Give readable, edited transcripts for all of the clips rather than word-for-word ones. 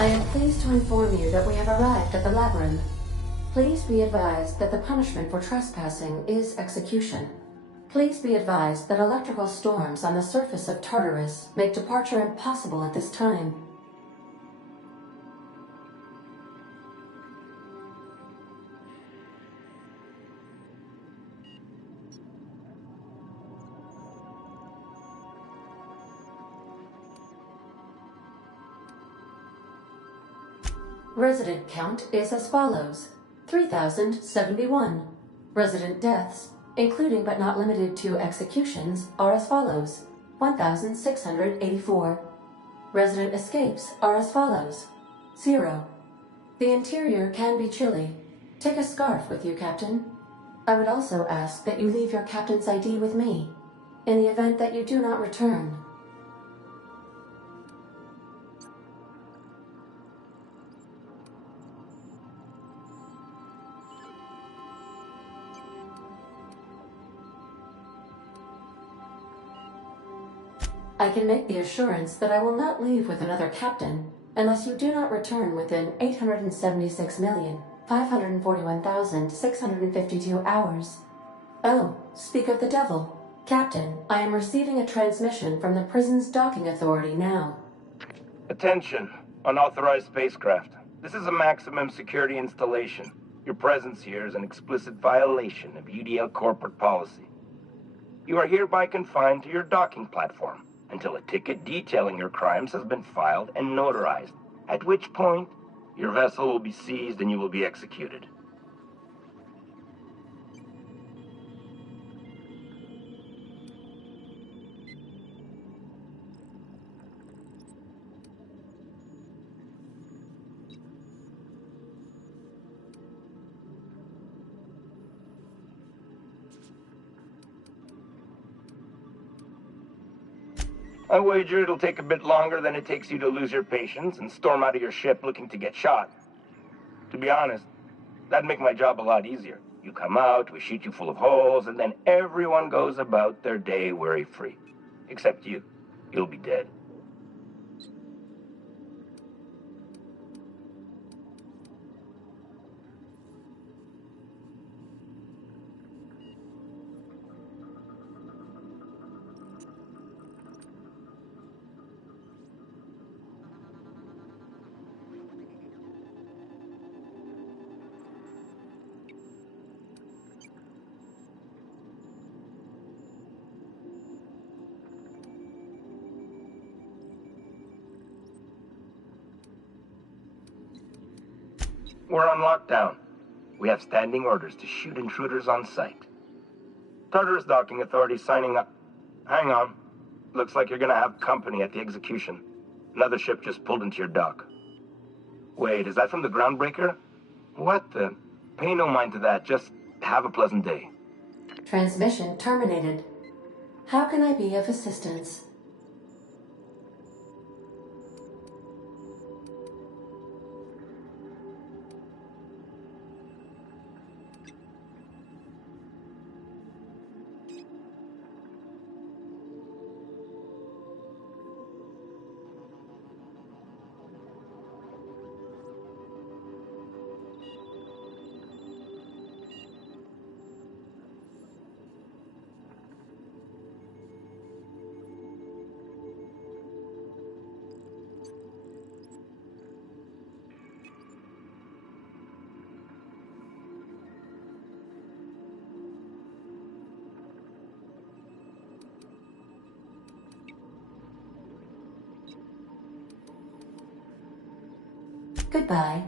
I am pleased to inform you that we have arrived at the labyrinth. Please be advised that the punishment for trespassing is execution. Please be advised that electrical storms on the surface of Tartarus make departure impossible at this time. Resident count is as follows: 3,071. Resident deaths, including but not limited to executions, are as follows: 1,684. Resident escapes are as follows: 0. The interior can be chilly. Take a scarf with you, Captain. I would also ask that you leave your captain's ID with me, in the event that you do not return. I can make the assurance that I will not leave with another captain unless you do not return within 876,541,652 hours. Oh, speak of the devil. Captain, I am receiving a transmission from the prison's docking authority now. Attention, unauthorized spacecraft. This is a maximum security installation. Your presence here is an explicit violation of UDL corporate policy. You are hereby confined to your docking platform until a ticket detailing your crimes has been filed and notarized, at which point your vessel will be seized and you will be executed. I wager it'll take a bit longer than it takes you to lose your patience and storm out of your ship looking to get shot. To be honest, that'd make my job a lot easier. You come out, we shoot you full of holes, and then everyone goes about their day worry-free. Except you. You'll be dead. We're on lockdown. We have standing orders to shoot intruders on sight. Tartarus Docking Authority signing up. Hang on. Looks like you're gonna have company at the execution. Another ship just pulled into your dock. Wait, is that from the groundbreaker? What the? Pay no mind to that. Just have a pleasant day. Transmission terminated. How can I be of assistance? Goodbye.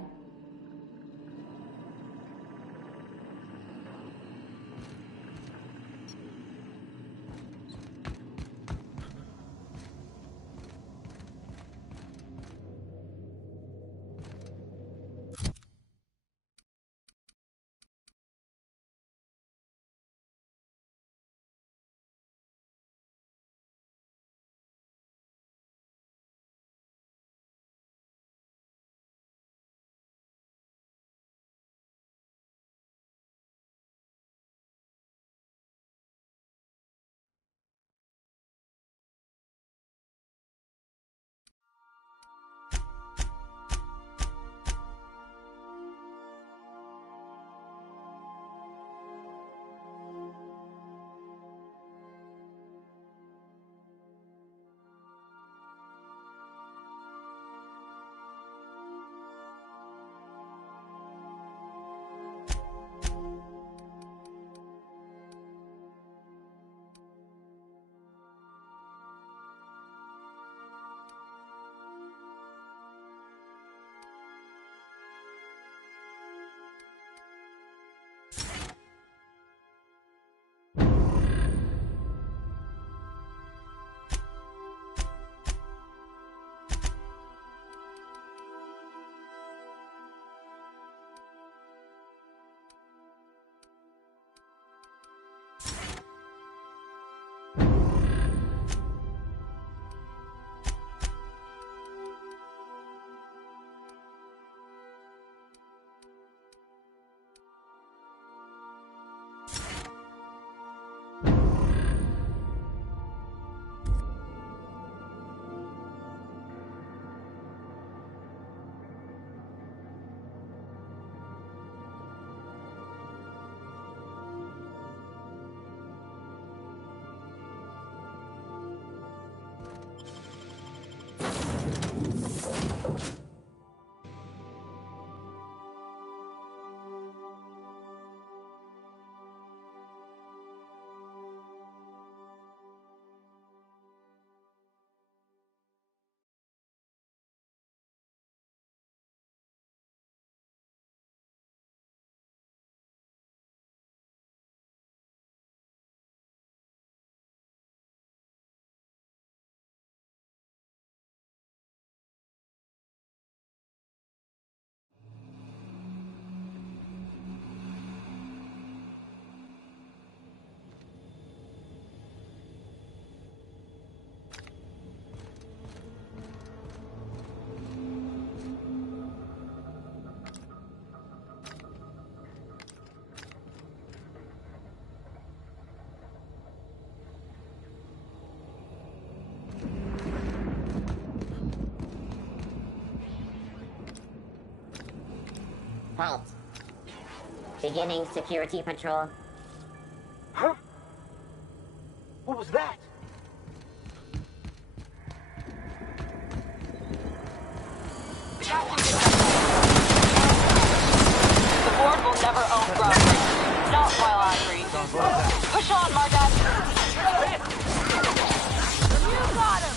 Halt. Beginning security patrol. Huh? What was that? The board will never own progress. Not while I breathe. Push on, Margot. You got him!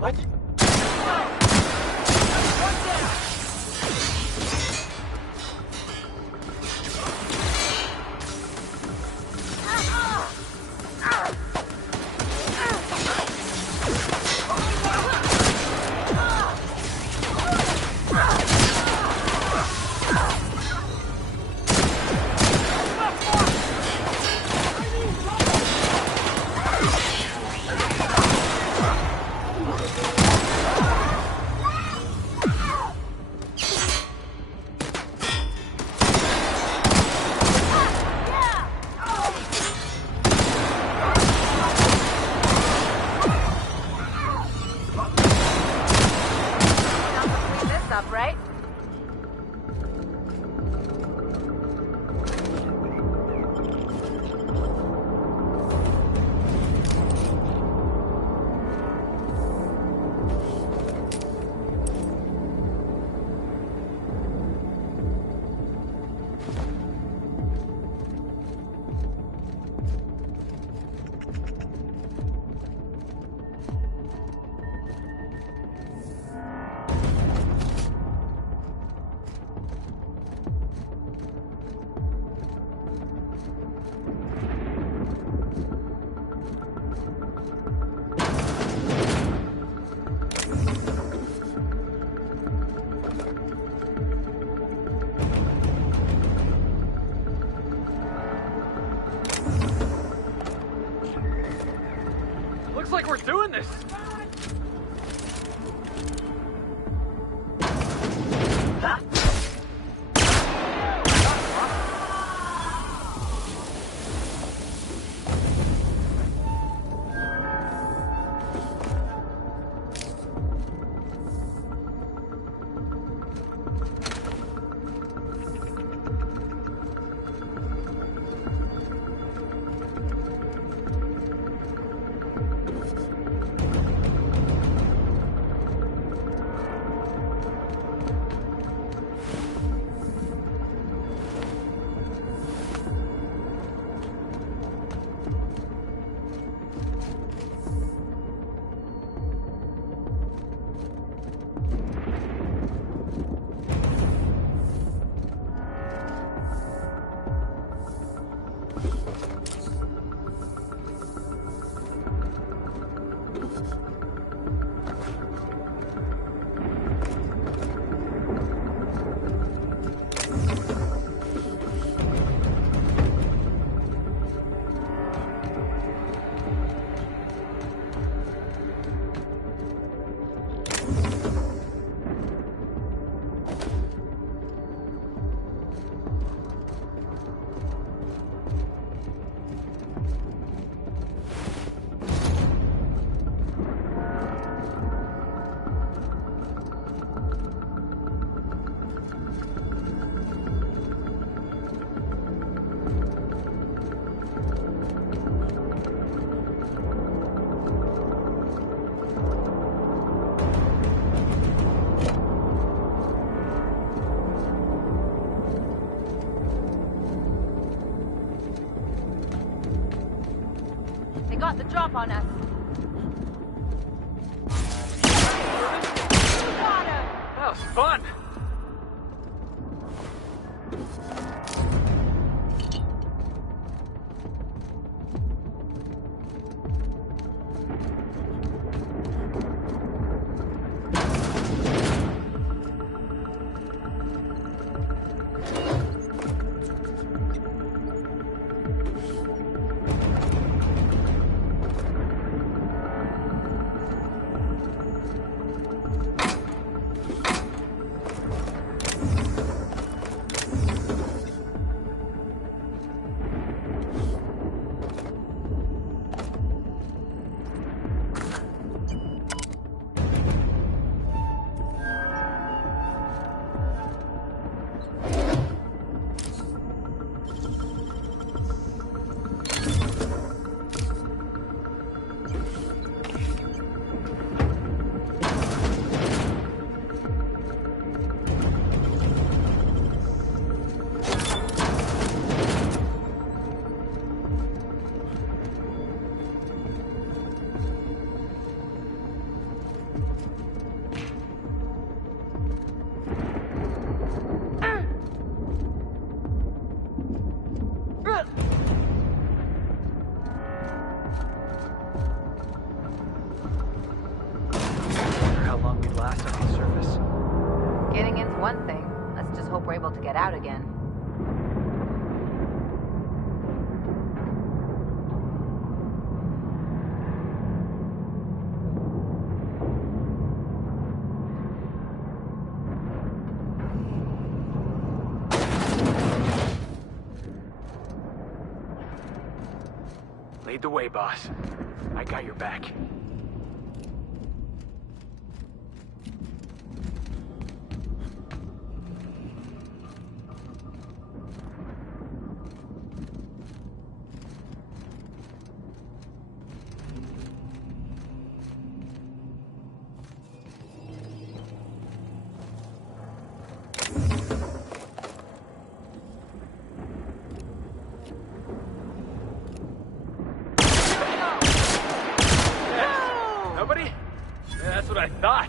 What? Right? Looks like we're doing this! drop on us. Got him! That was fun! Getting in's one thing. Let's just hope we're able to get out again. Lead the way, boss. I got your back. Nobody? Yeah, that's what I thought.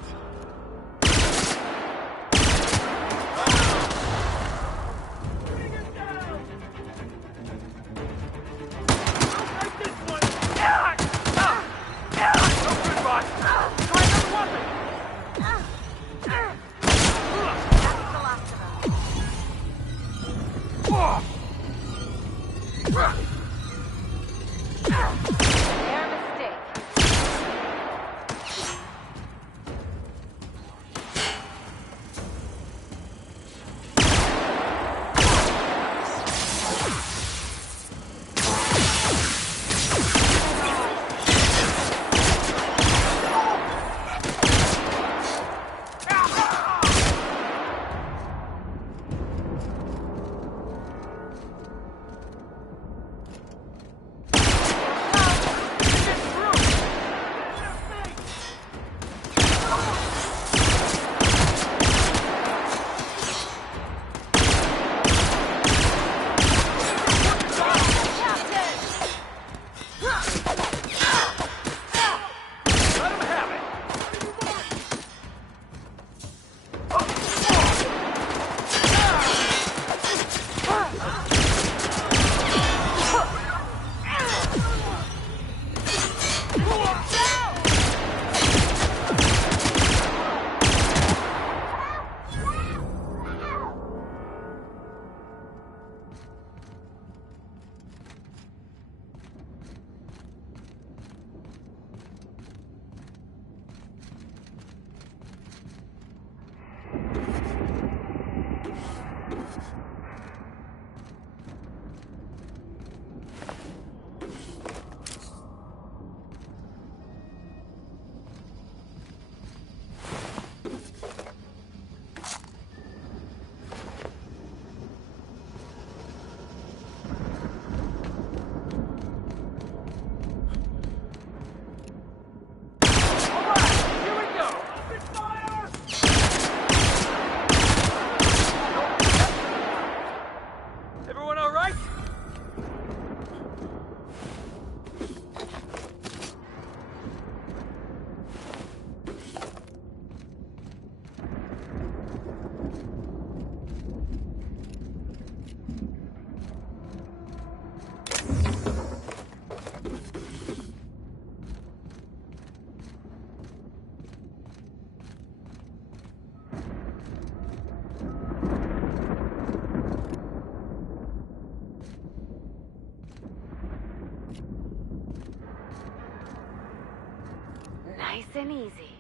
and easy.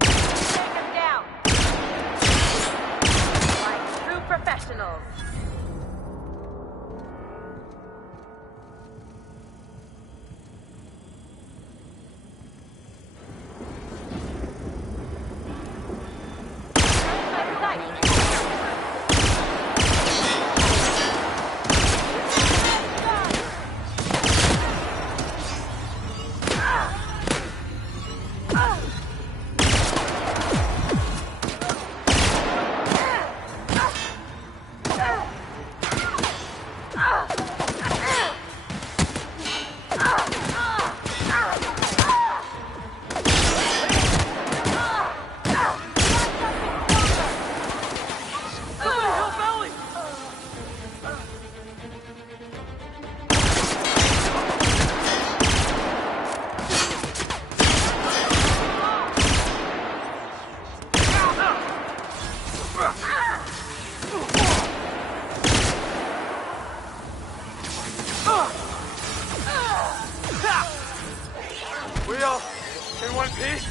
Take him down! Like true professionals. We all in one piece?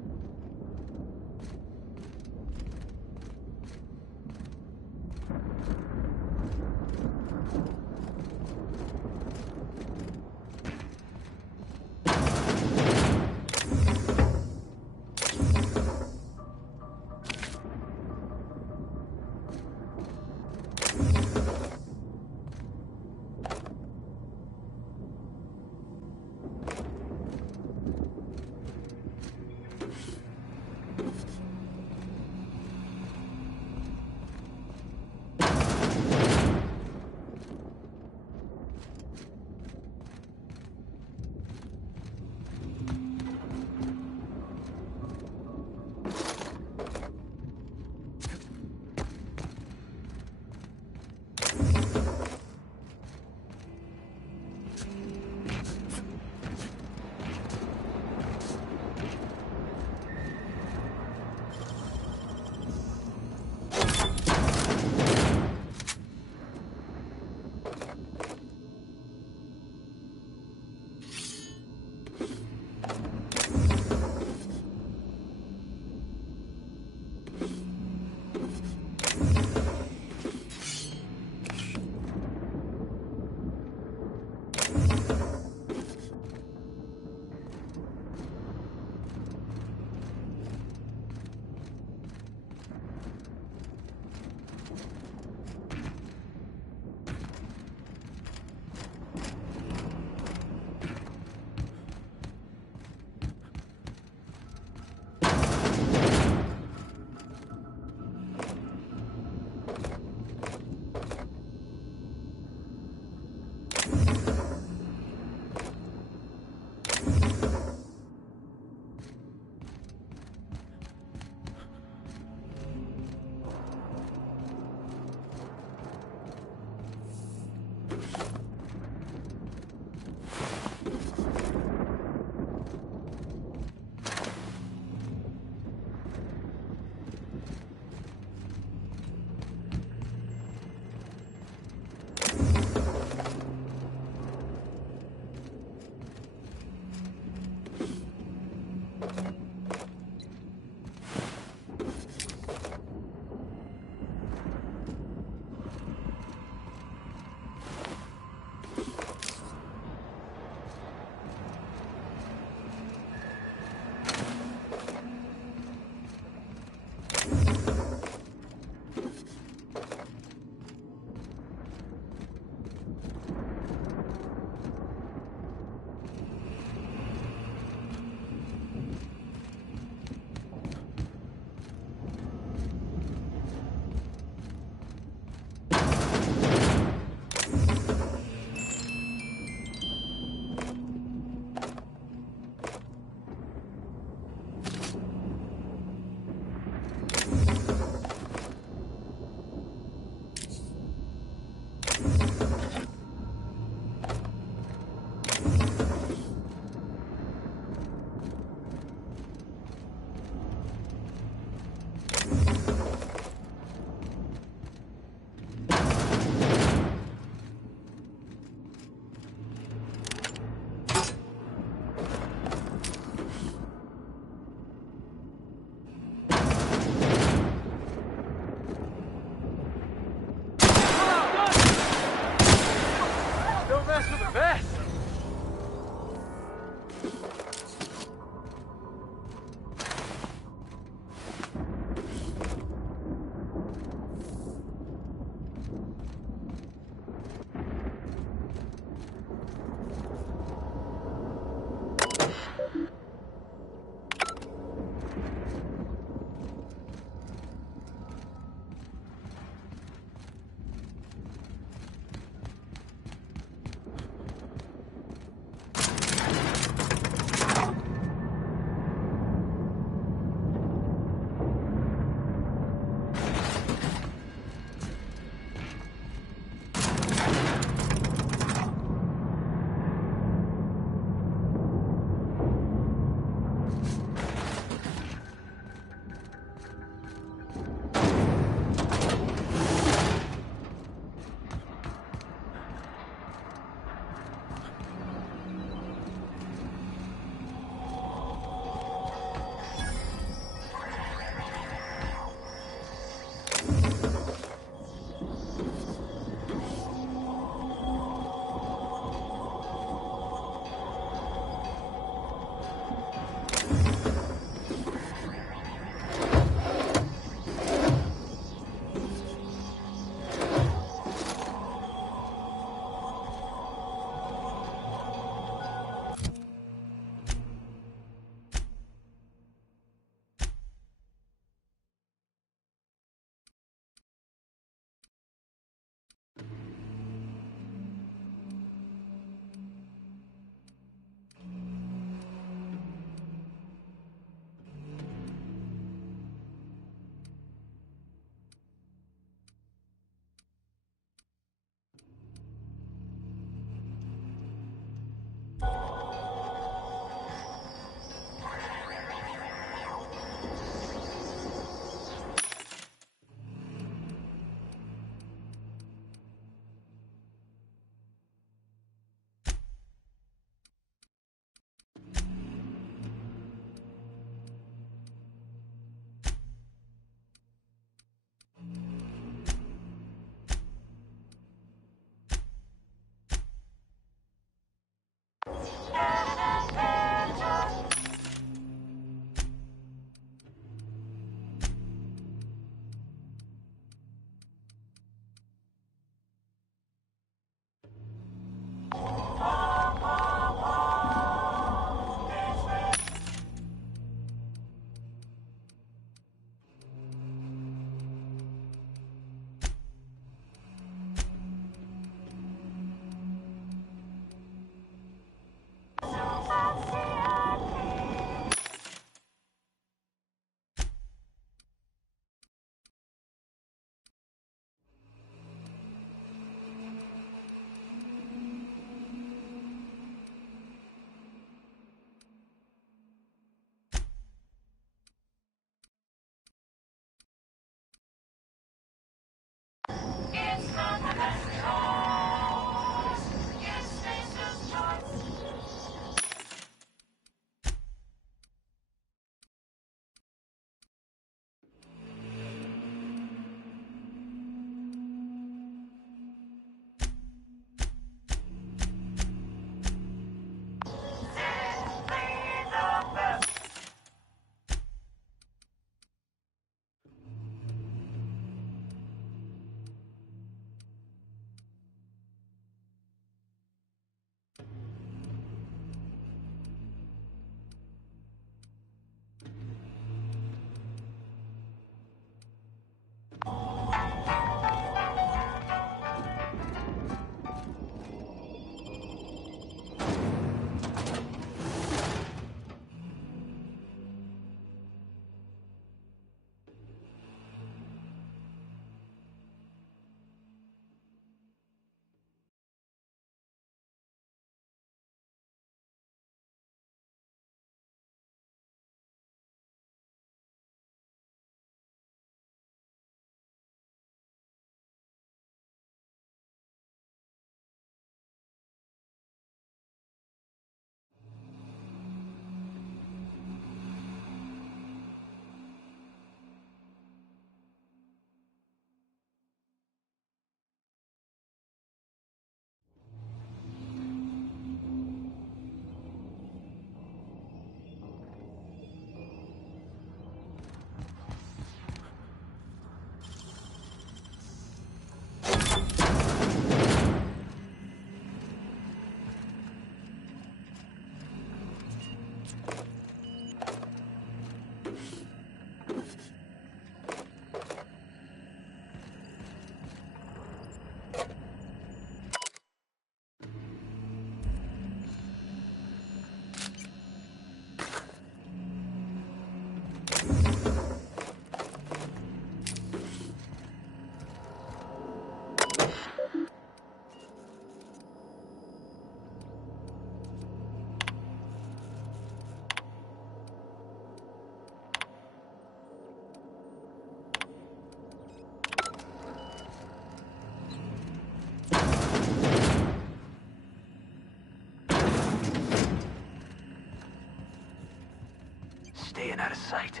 of sight.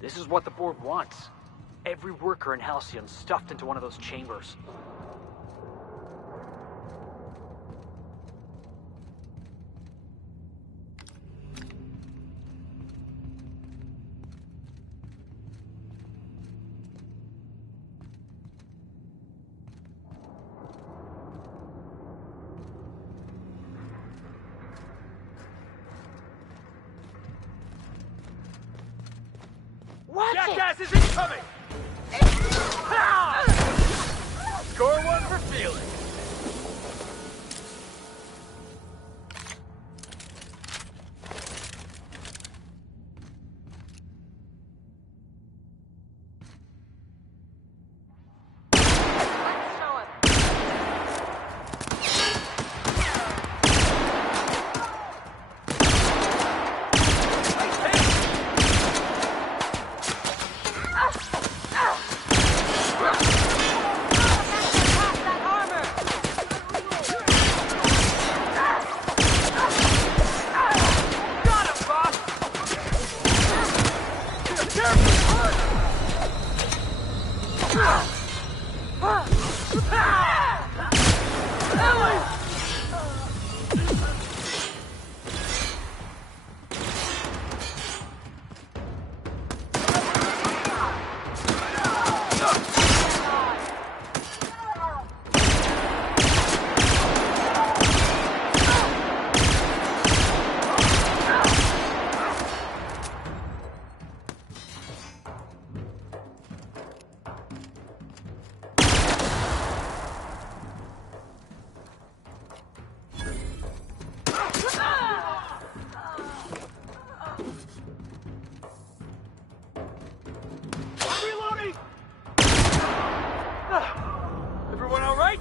This is what the board wants. Every worker in Halcyon stuffed into one of those chambers. Jackass is incoming! Score one for Felix. Everyone all right?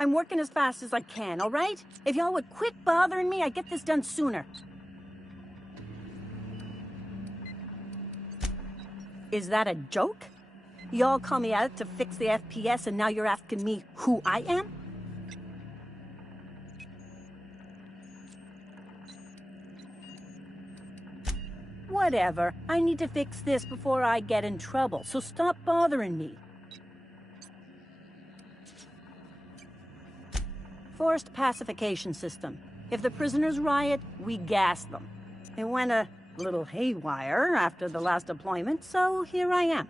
I'm working as fast as I can, all right? If y'all would quit bothering me, I'd get this done sooner. Is that a joke? Y'all call me out to fix the FPS and now you're asking me who I am? Whatever. I need to fix this before I get in trouble, so stop bothering me. Forced pacification system. If the prisoners riot, we gas them. It went a little haywire after the last deployment, so here I am.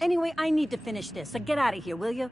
Anyway, I need to finish this, so get out of here, will you?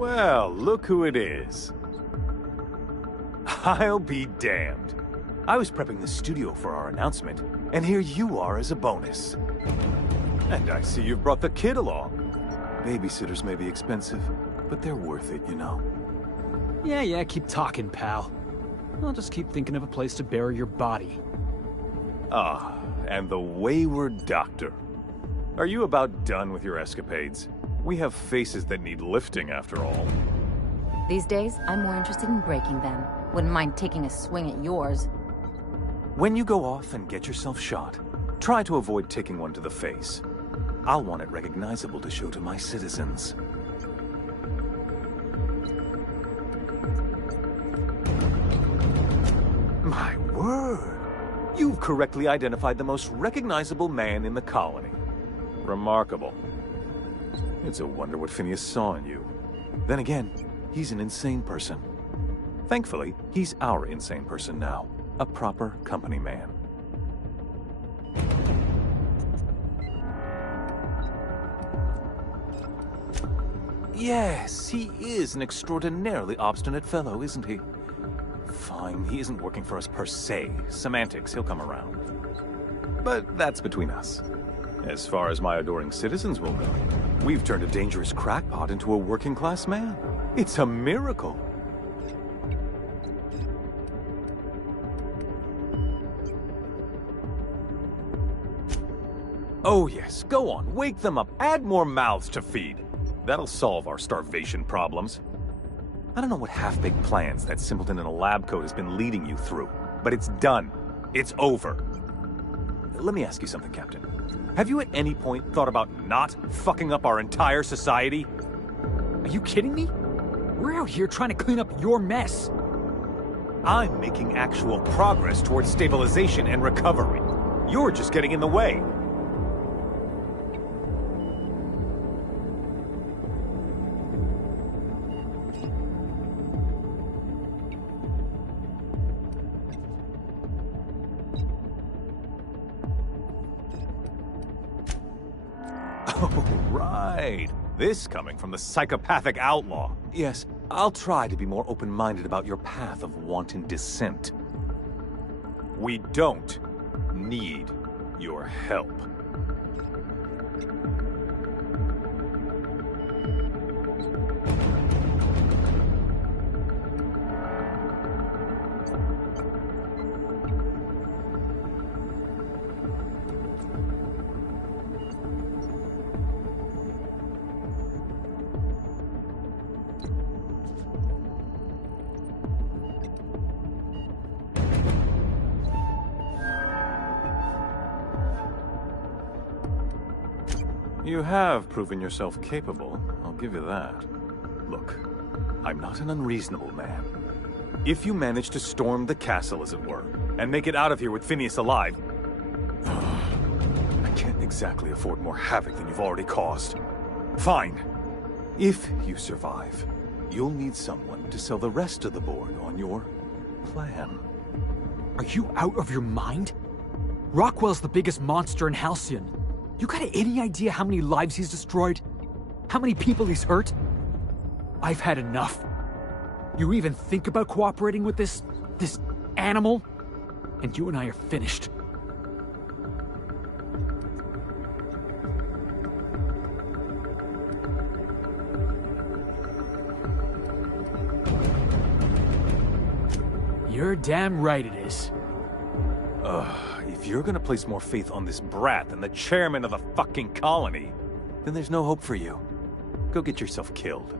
Well, look who it is. I'll be damned. I was prepping the studio for our announcement, and here you are as a bonus. And I see you've brought the kid along. Babysitters may be expensive, but they're worth it, you know. Yeah, keep talking, pal. I'll just keep thinking of a place to bury your body. Ah, and the wayward doctor. Are you about done with your escapades? We have faces that need lifting, after all. These days, I'm more interested in breaking them. Wouldn't mind taking a swing at yours. When you go off and get yourself shot, try to avoid taking one to the face. I'll want it recognizable to show to my citizens. My word! You've correctly identified the most recognizable man in the colony. Remarkable. It's a wonder what Phineas saw in you. Then again, he's an insane person. Thankfully, he's our insane person now. A proper company man. Yes, he is an extraordinarily obstinate fellow, isn't he? Fine, he isn't working for us per se. Semantics, he'll come around. But that's between us. As far as my adoring citizens will go, we've turned a dangerous crackpot into a working-class man. It's a miracle. Oh yes, go on, wake them up, add more mouths to feed. That'll solve our starvation problems. I don't know what half-baked plans that simpleton in a lab coat has been leading you through, but it's done. It's over. Let me ask you something, Captain. Have you at any point thought about not fucking up our entire society? Are you kidding me? We're out here trying to clean up your mess. I'm making actual progress towards stabilization and recovery. You're just getting in the way. Oh, right. This coming from the psychopathic outlaw. Yes, I'll try to be more open-minded about your path of wanton dissent. We don't need your help. You have proven yourself capable, I'll give you that. Look, I'm not an unreasonable man. If you manage to storm the castle, as it were, and make it out of here with Phineas alive, I can't exactly afford more havoc than you've already caused. Fine. If you survive, you'll need someone to sell the rest of the board on your plan. Are you out of your mind? Rockwell's the biggest monster in Halcyon. You got any idea how many lives he's destroyed? How many people he's hurt? I've had enough. You even think about cooperating with this animal? And you and I are finished. You're damn right it is. If you're gonna place more faith on this brat than the chairman of the fucking colony, then there's no hope for you. Go get yourself killed.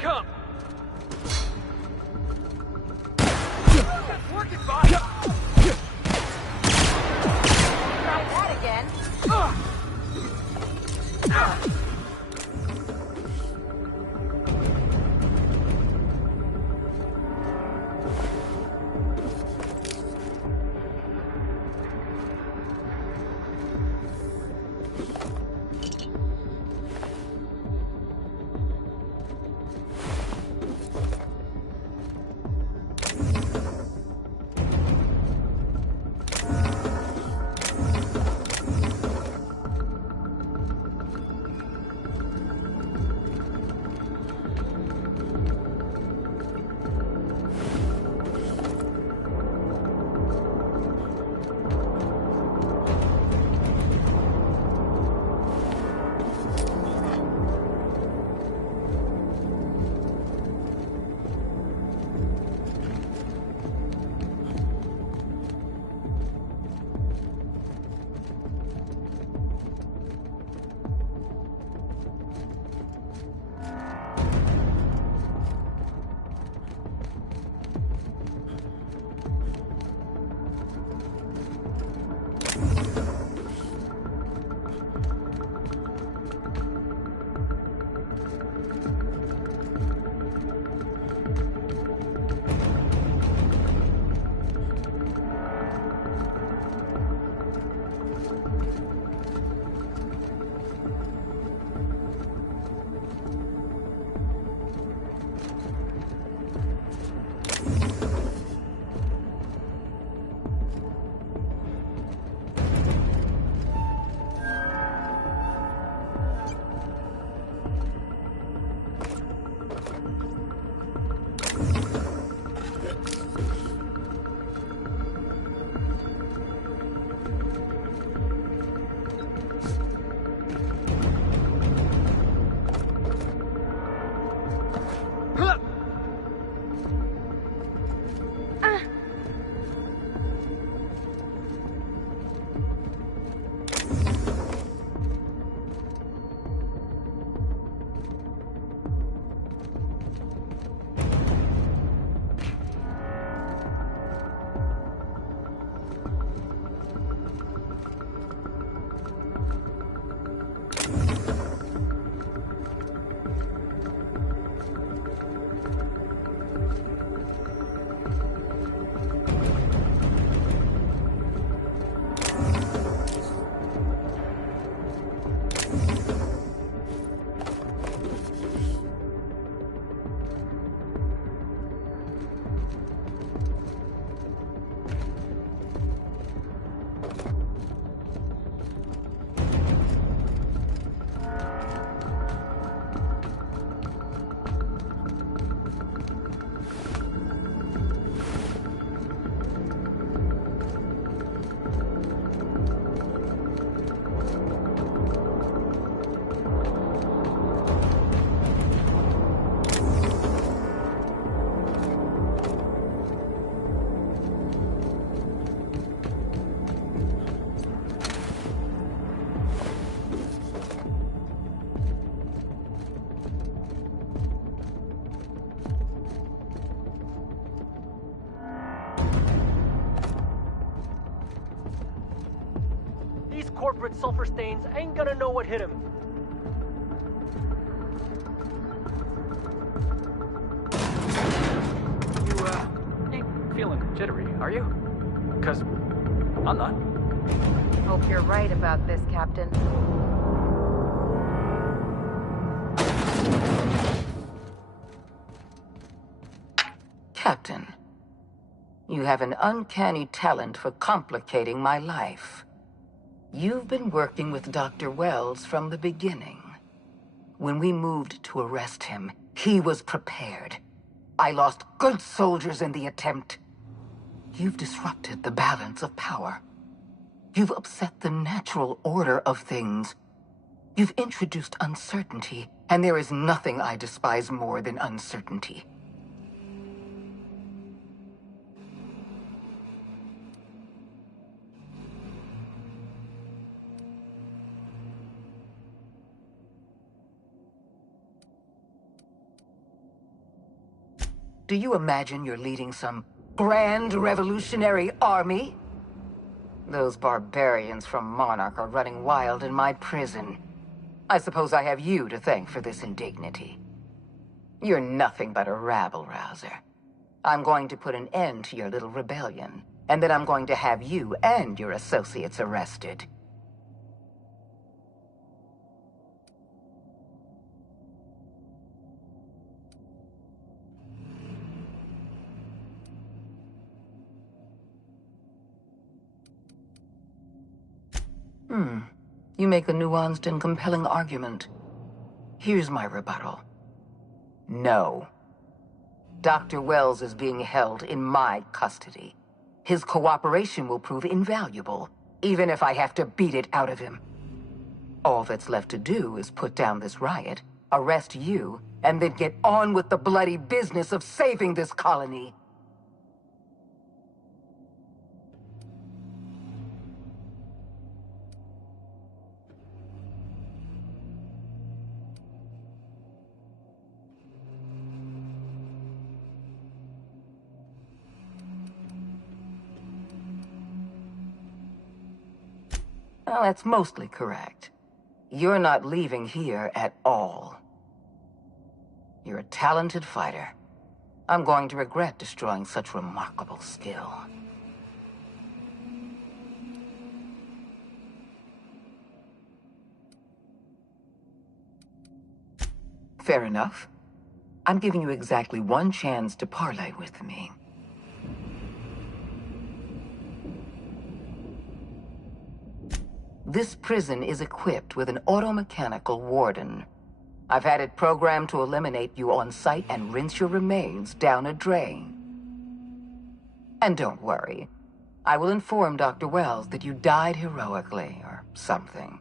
come! Working, boss. Try that again. Corporate sulfur stains ain't gonna know what hit him. You, ain't feeling jittery, are you? 'Cause I'm not. Hope you're right about this, Captain. Captain, you have an uncanny talent for complicating my life. You've been working with Dr. Wells from the beginning. When we moved to arrest him, he was prepared. I lost good soldiers in the attempt. You've disrupted the balance of power. You've upset the natural order of things. You've introduced uncertainty, and there is nothing I despise more than uncertainty. Do you imagine you're leading some grand revolutionary army? Those barbarians from Monarch are running wild in my prison. I suppose I have you to thank for this indignity. You're nothing but a rabble-rouser. I'm going to put an end to your little rebellion, and then I'm going to have you and your associates arrested. You make a nuanced and compelling argument. Here's my rebuttal. No. Dr. Wells is being held in my custody. His cooperation will prove invaluable, even if I have to beat it out of him. All that's left to do is put down this riot, arrest you, and then get on with the bloody business of saving this colony. Well, that's mostly correct. You're not leaving here at all. You're a talented fighter. I'm going to regret destroying such remarkable skill. Fair enough. I'm giving you exactly one chance to parley with me. This prison is equipped with an automechanical warden. I've had it programmed to eliminate you on sight and rinse your remains down a drain. And don't worry, I will inform Dr. Wells that you died heroically or something.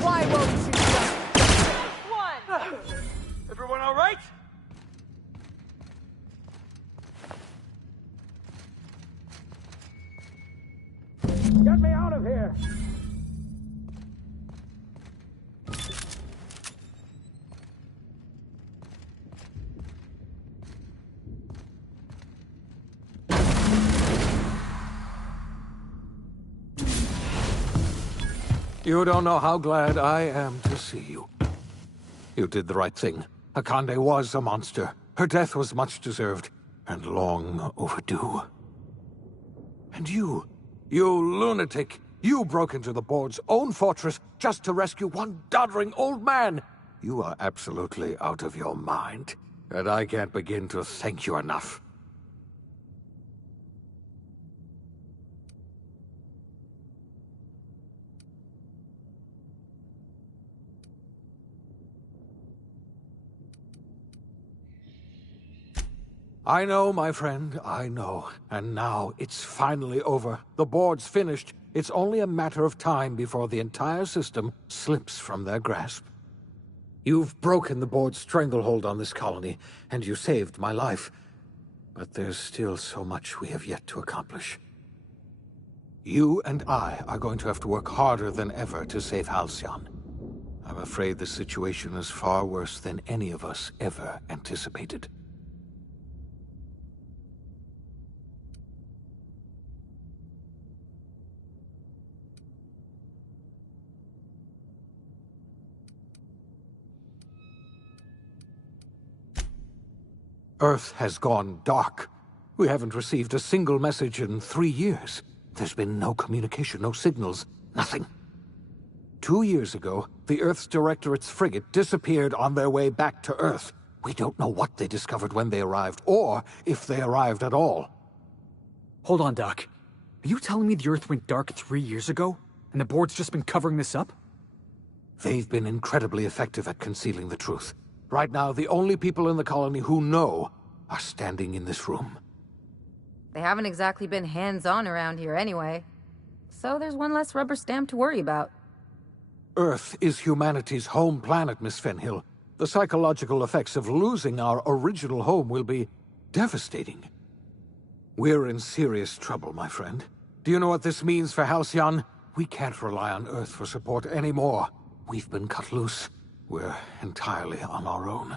Why won't you just... One! Everyone all right? Get me out of here! You don't know how glad I am to see you. You did the right thing. Akande was a monster. Her death was much deserved, and long overdue. And you lunatic, you broke into the board's own fortress just to rescue one doddering old man. You are absolutely out of your mind, and I can't begin to thank you enough. I know, my friend, I know. And now it's finally over. The board's finished. It's only a matter of time before the entire system slips from their grasp. You've broken the board's stranglehold on this colony, and you saved my life. But there's still so much we have yet to accomplish. You and I are going to have to work harder than ever to save Halcyon. I'm afraid the situation is far worse than any of us ever anticipated. Earth has gone dark. We haven't received a single message in 3 years. There's been no communication, no signals, nothing. 2 years ago, the Earth's Directorate's frigate disappeared on their way back to Earth. We don't know what they discovered when they arrived, or if they arrived at all. Hold on, Doc. Are you telling me the Earth went dark 3 years ago, and the board's just been covering this up? They've been incredibly effective at concealing the truth. Right now, the only people in the colony who know are standing in this room. They haven't exactly been hands-on around here anyway. So there's one less rubber stamp to worry about. Earth is humanity's home planet, Miss Fenhill. The psychological effects of losing our original home will be devastating. We're in serious trouble, my friend. Do you know what this means for Halcyon? We can't rely on Earth for support anymore. We've been cut loose. We're entirely on our own.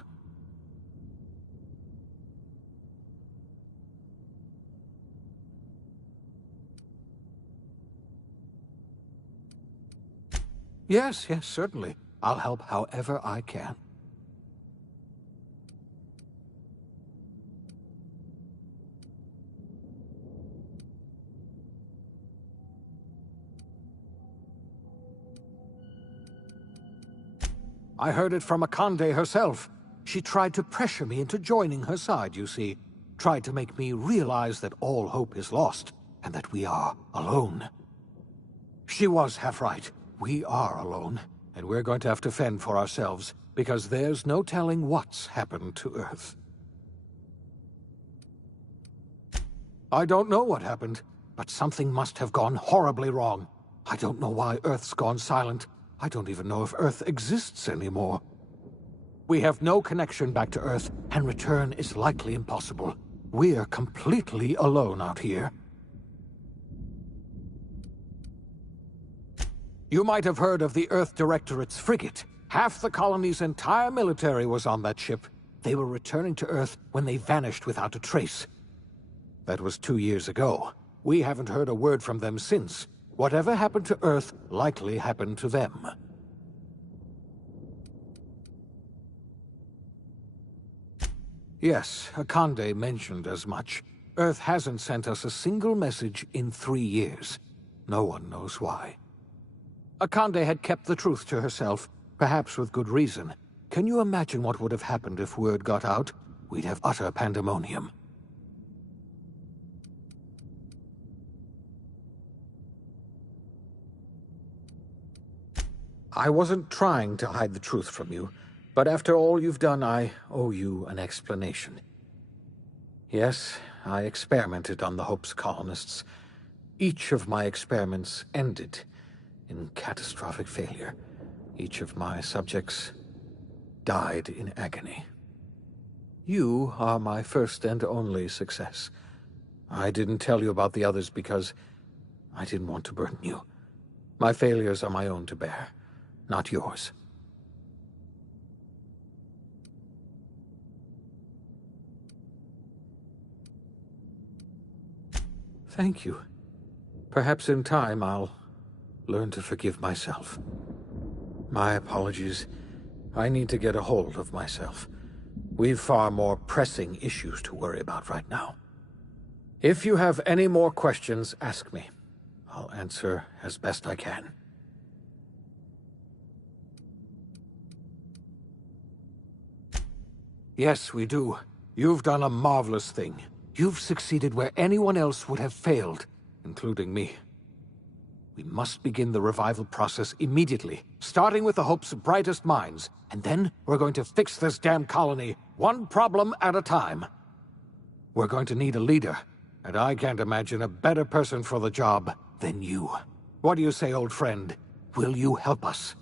Yes, certainly. I'll help however I can. I heard it from Akande herself. She tried to pressure me into joining her side, you see. Tried to make me realize that all hope is lost, and that we are alone. She was half right. We are alone, and we're going to have to fend for ourselves, because there's no telling what's happened to Earth. I don't know what happened, but something must have gone horribly wrong. I don't know why Earth's gone silent. I don't even know if Earth exists anymore. We have no connection back to Earth, and return is likely impossible. We're completely alone out here. You might have heard of the Earth Directorate's frigate. Half the colony's entire military was on that ship. They were returning to Earth when they vanished without a trace. That was 2 years ago. We haven't heard a word from them since. Whatever happened to Earth likely happened to them. Yes, Akande mentioned as much. Earth hasn't sent us a single message in 3 years. No one knows why. Akande had kept the truth to herself, perhaps with good reason. Can you imagine what would have happened if word got out? We'd have utter pandemonium. I wasn't trying to hide the truth from you, but after all you've done, I owe you an explanation. Yes, I experimented on the Hope's colonists. Each of my experiments ended in catastrophic failure. Each of my subjects died in agony. You are my first and only success. I didn't tell you about the others because I didn't want to burden you. My failures are my own to bear, not yours. Thank you. Perhaps in time I'll learn to forgive myself. My apologies. I need to get a hold of myself. We've far more pressing issues to worry about right now. If you have any more questions, ask me. I'll answer as best I can. Yes, we do. You've done a marvelous thing. You've succeeded where anyone else would have failed, including me. We must begin the revival process immediately, starting with the Hope's brightest minds, and then we're going to fix this damn colony, one problem at a time. We're going to need a leader, and I can't imagine a better person for the job than you. What do you say, old friend? Will you help us?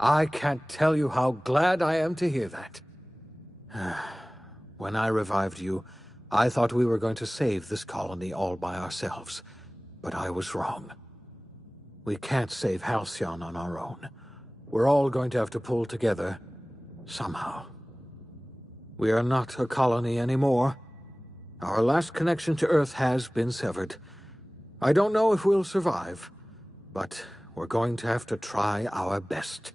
I can't tell you how glad I am to hear that. When I revived you, I thought we were going to save this colony all by ourselves. But I was wrong. We can't save Halcyon on our own. We're all going to have to pull together, somehow. We are not a colony anymore. Our last connection to Earth has been severed. I don't know if we'll survive, but we're going to have to try our best.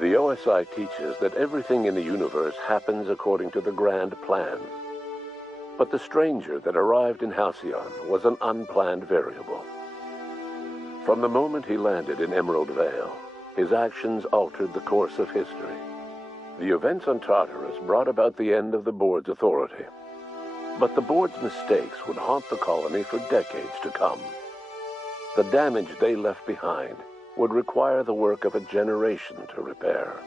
The OSI teaches that everything in the universe happens according to the grand plan. But the stranger that arrived in Halcyon was an unplanned variable. From the moment he landed in Emerald Vale, his actions altered the course of history. The events on Tartarus brought about the end of the board's authority. But the board's mistakes would haunt the colony for decades to come. The damage they left behind would require the work of a generation to repair.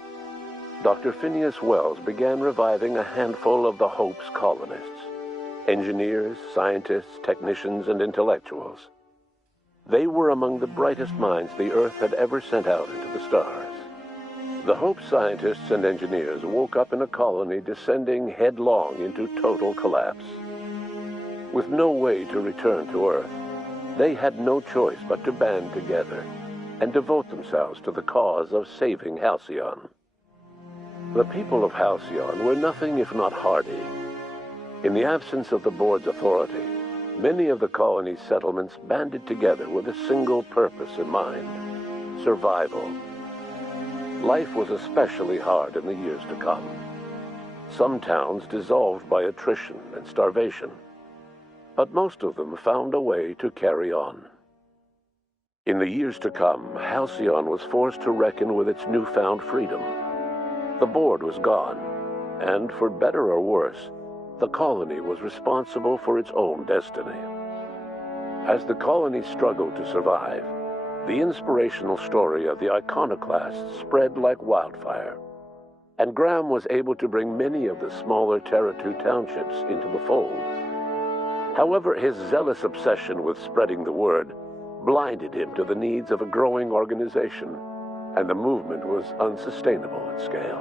Dr. Phineas Wells began reviving a handful of the Hope's colonists. Engineers, scientists, technicians, and intellectuals. They were among the brightest minds the Earth had ever sent out into the stars. The Hope scientists and engineers woke up in a colony descending headlong into total collapse. With no way to return to Earth, they had no choice but to band together and devote themselves to the cause of saving Halcyon. The people of Halcyon were nothing if not hardy. In the absence of the board's authority, many of the colony's settlements banded together with a single purpose in mind: survival. life was especially hard in the years to come. Some towns dissolved by attrition and starvation, but most of them found a way to carry on. In the years to come, Halcyon was forced to reckon with its newfound freedom. The board was gone, and for better or worse, the colony was responsible for its own destiny. As the colony struggled to survive, the inspirational story of the iconoclasts spread like wildfire, and Graham was able to bring many of the smaller Terra-2 townships into the fold. However, his zealous obsession with spreading the word blinded him to the needs of a growing organization, and the movement was unsustainable at scale.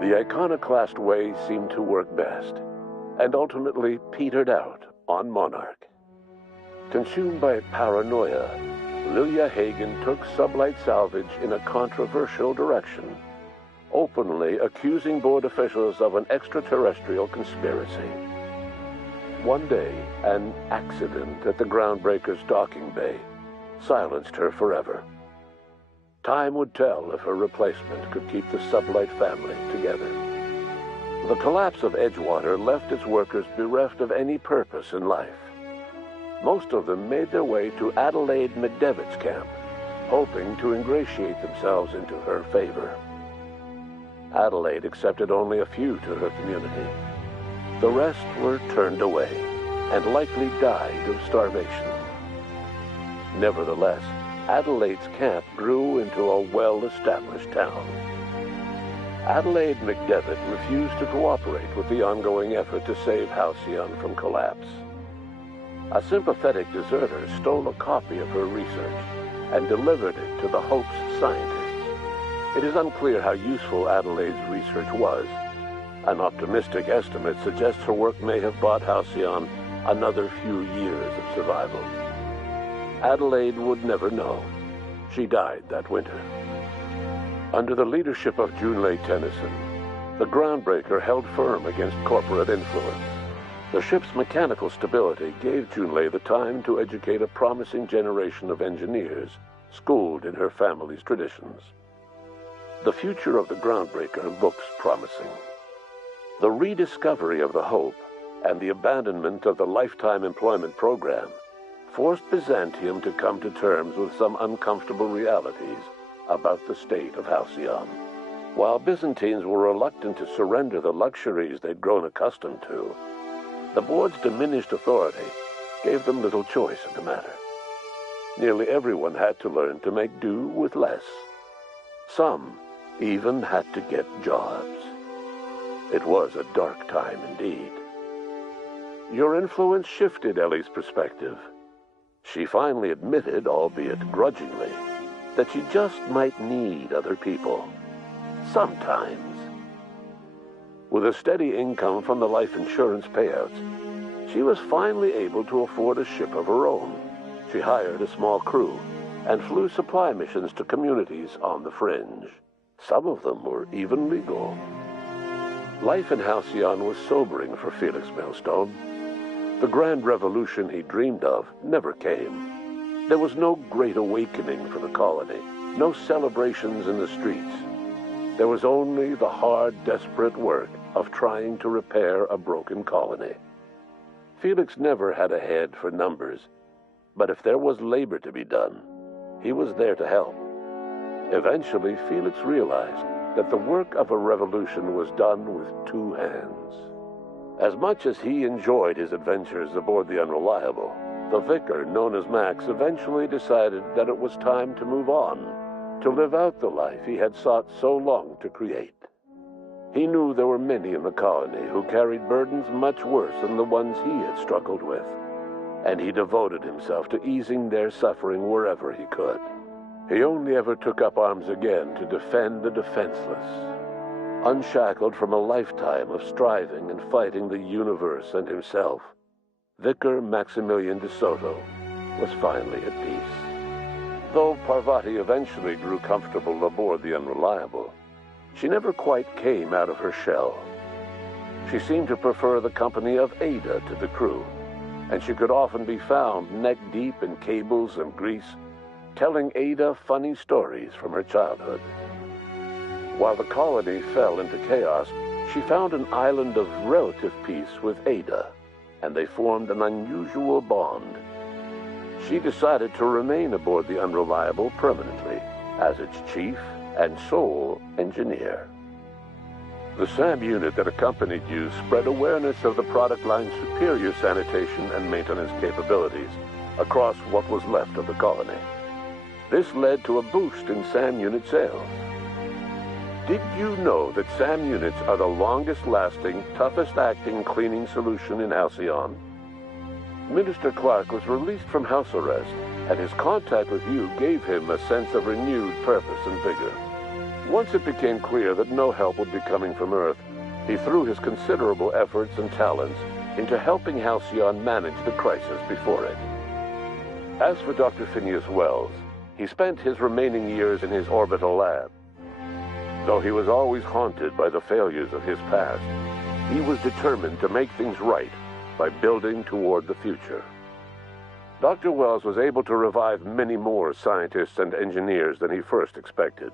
The iconoclast way seemed to work best, and ultimately petered out on Monarch. Consumed by paranoia, Lilia Hagen took Sublight Salvage in a controversial direction, openly accusing board officials of an extraterrestrial conspiracy. One day, an accident at the Groundbreaker's docking bay silenced her forever. Time would tell if a replacement could keep the Sublight family together. The collapse of Edgewater left its workers bereft of any purpose in life. Most of them made their way to Adelaide McDevitt's camp, hoping to ingratiate themselves into her favor. Adelaide accepted only a few to her community. The rest were turned away and likely died of starvation. Nevertheless, Adelaide's camp grew into a well-established town. Adelaide McDevitt refused to cooperate with the ongoing effort to save Halcyon from collapse. A sympathetic deserter stole a copy of her research and delivered it to the Hope's scientists. It is unclear how useful Adelaide's research was. An optimistic estimate suggests her work may have bought Halcyon another few years of survival. Adelaide would never know. She died that winter. Under the leadership of Junlei Tennyson, the Groundbreaker held firm against corporate influence. The ship's mechanical stability gave Junlei the time to educate a promising generation of engineers, schooled in her family's traditions. The future of the Groundbreaker looks promising. The rediscovery of the Hope and the abandonment of the lifetime employment program forced Byzantium to come to terms with some uncomfortable realities about the state of Halcyon. While Byzantines were reluctant to surrender the luxuries they'd grown accustomed to, the board's diminished authority gave them little choice in the matter. Nearly everyone had to learn to make do with less. Some even had to get jobs. It was a dark time indeed. Your influence shifted Ellie's perspective. She finally admitted, albeit grudgingly, that she just might need other people. Sometimes. With a steady income from the life insurance payouts, she was finally able to afford a ship of her own. She hired a small crew and flew supply missions to communities on the fringe. Some of them were even legal. Life in Halcyon was sobering for Felix Millstone. The grand revolution he dreamed of never came. There was no great awakening for the colony, no celebrations in the streets. There was only the hard, desperate work of trying to repair a broken colony. Felix never had a head for numbers, but if there was labor to be done, he was there to help. Eventually, Felix realized that the work of a revolution was done with two hands. As much as he enjoyed his adventures aboard the Unreliable, the vicar, known as Max, eventually decided that it was time to move on, to live out the life he had sought so long to create. He knew there were many in the colony who carried burdens much worse than the ones he had struggled with, and he devoted himself to easing their suffering wherever he could. He only ever took up arms again to defend the defenseless. Unshackled from a lifetime of striving and fighting the universe and himself, Vicar Maximilian de Soto was finally at peace. Though Parvati eventually grew comfortable aboard the Unreliable, she never quite came out of her shell. She seemed to prefer the company of Ada to the crew, and she could often be found neck-deep in cables and grease, telling Ada funny stories from her childhood. While the colony fell into chaos, she found an island of relative peace with Ada, and they formed an unusual bond. She decided to remain aboard the Unreliable permanently as its chief and sole engineer. The SAM unit that accompanied you spread awareness of the product line's superior sanitation and maintenance capabilities across what was left of the colony. This led to a boost in SAM unit sales. Did you know that SAM units are the longest-lasting, toughest-acting cleaning solution in Halcyon? Minister Clark was released from house arrest, and his contact with you gave him a sense of renewed purpose and vigor. Once it became clear that no help would be coming from Earth, he threw his considerable efforts and talents into helping Halcyon manage the crisis before it. As for Dr. Phineas Wells, he spent his remaining years in his orbital lab. Though he was always haunted by the failures of his past, he was determined to make things right by building toward the future. Dr. Wells was able to revive many more scientists and engineers than he first expected,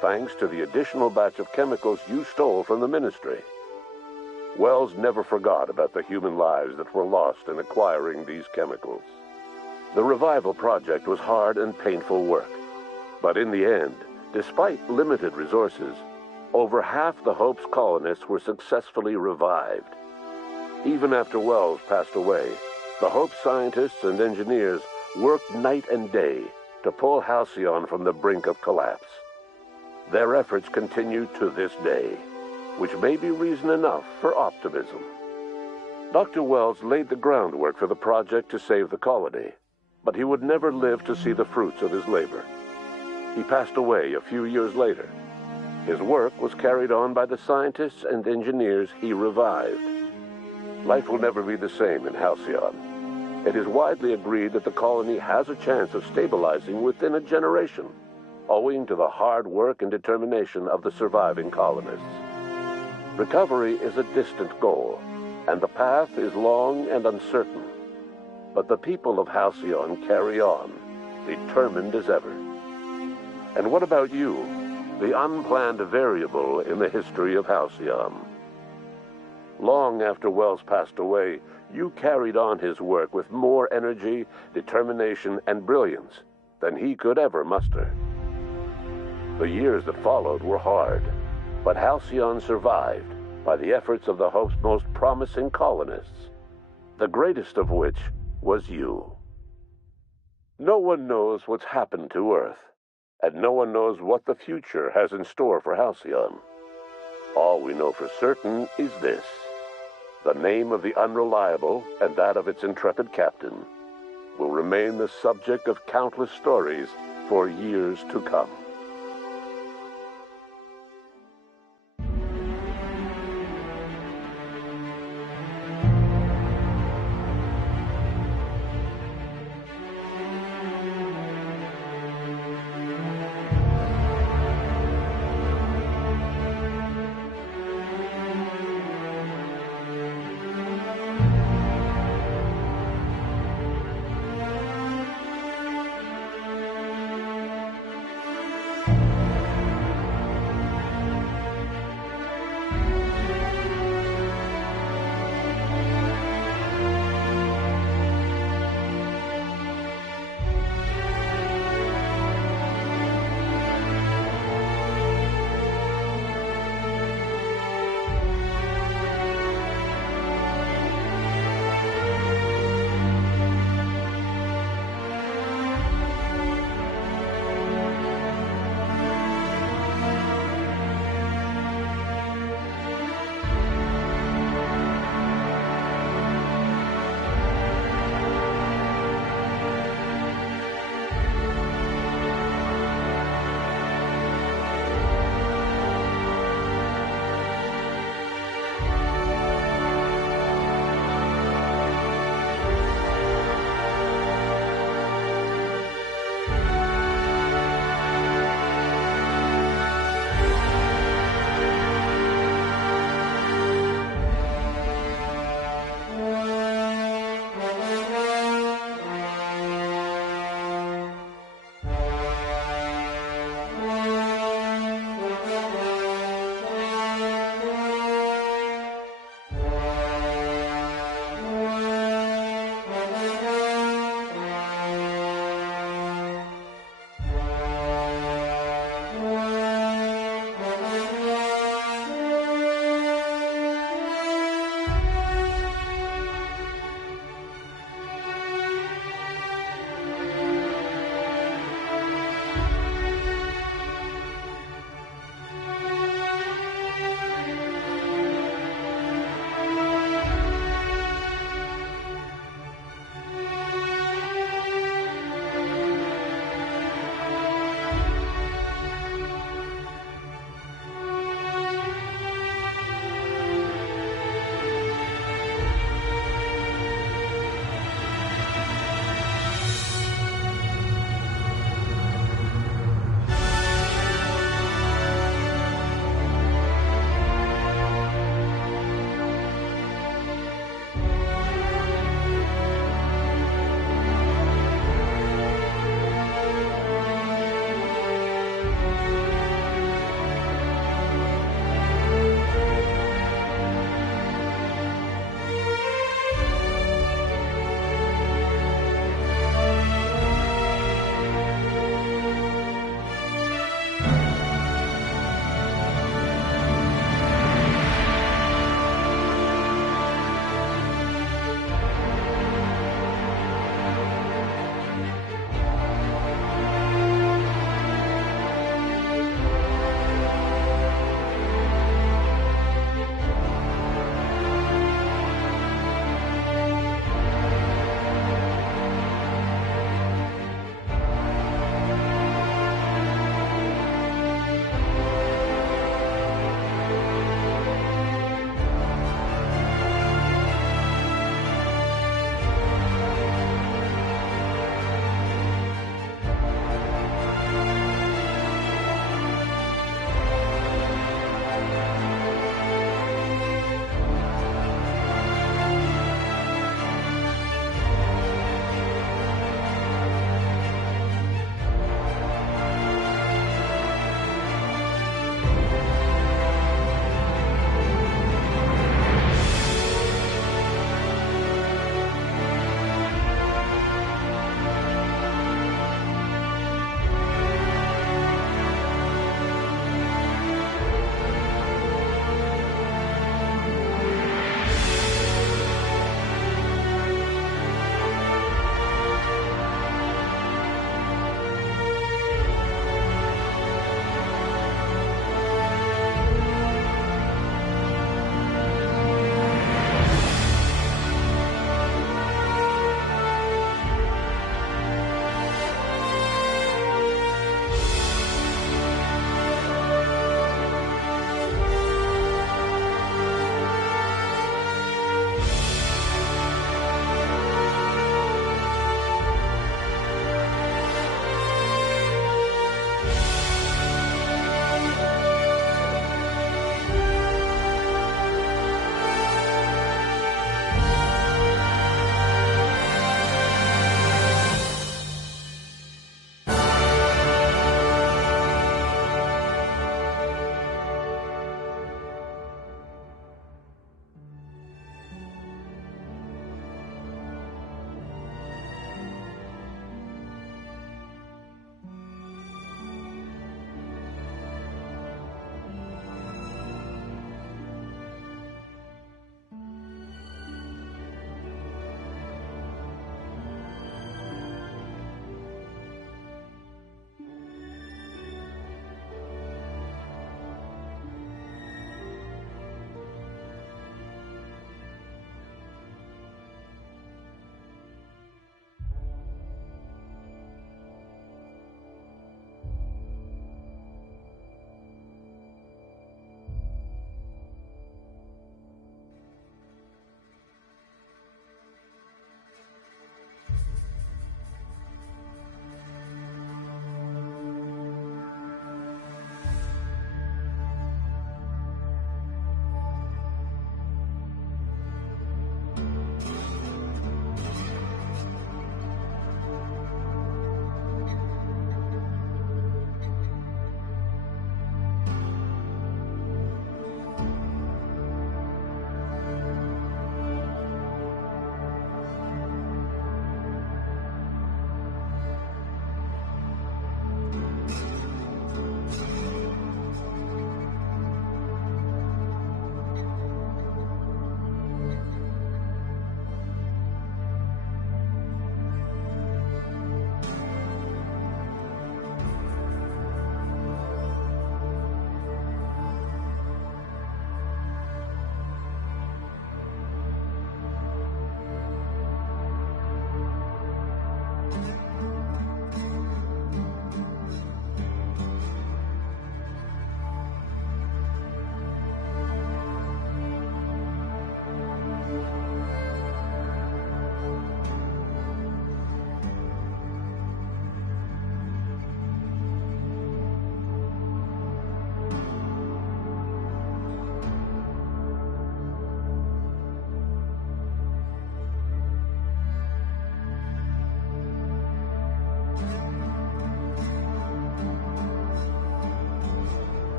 thanks to the additional batch of chemicals you stole from the Ministry. Wells never forgot about the human lives that were lost in acquiring these chemicals. The revival project was hard and painful work, but in the end, despite limited resources, over half the Hope's colonists were successfully revived. Even after Wells passed away, the Hope scientists and engineers worked night and day to pull Halcyon from the brink of collapse. Their efforts continue to this day, which may be reason enough for optimism. Dr. Wells laid the groundwork for the project to save the colony, but he would never live to see the fruits of his labor. He passed away a few years later. His work was carried on by the scientists and engineers he revived. Life will never be the same in Halcyon. It is widely agreed that the colony has a chance of stabilizing within a generation, owing to the hard work and determination of the surviving colonists. Recovery is a distant goal, and the path is long and uncertain. But the people of Halcyon carry on, determined as ever. And what about you, the unplanned variable in the history of Halcyon? Long after Wells passed away, you carried on his work with more energy, determination, and brilliance than he could ever muster. The years that followed were hard, but Halcyon survived by the efforts of the Hope's most promising colonists, the greatest of which was you. No one knows what's happened to Earth, and no one knows what the future has in store for Halcyon. All we know for certain is this: the name of the Unreliable and that of its intrepid captain will remain the subject of countless stories for years to come.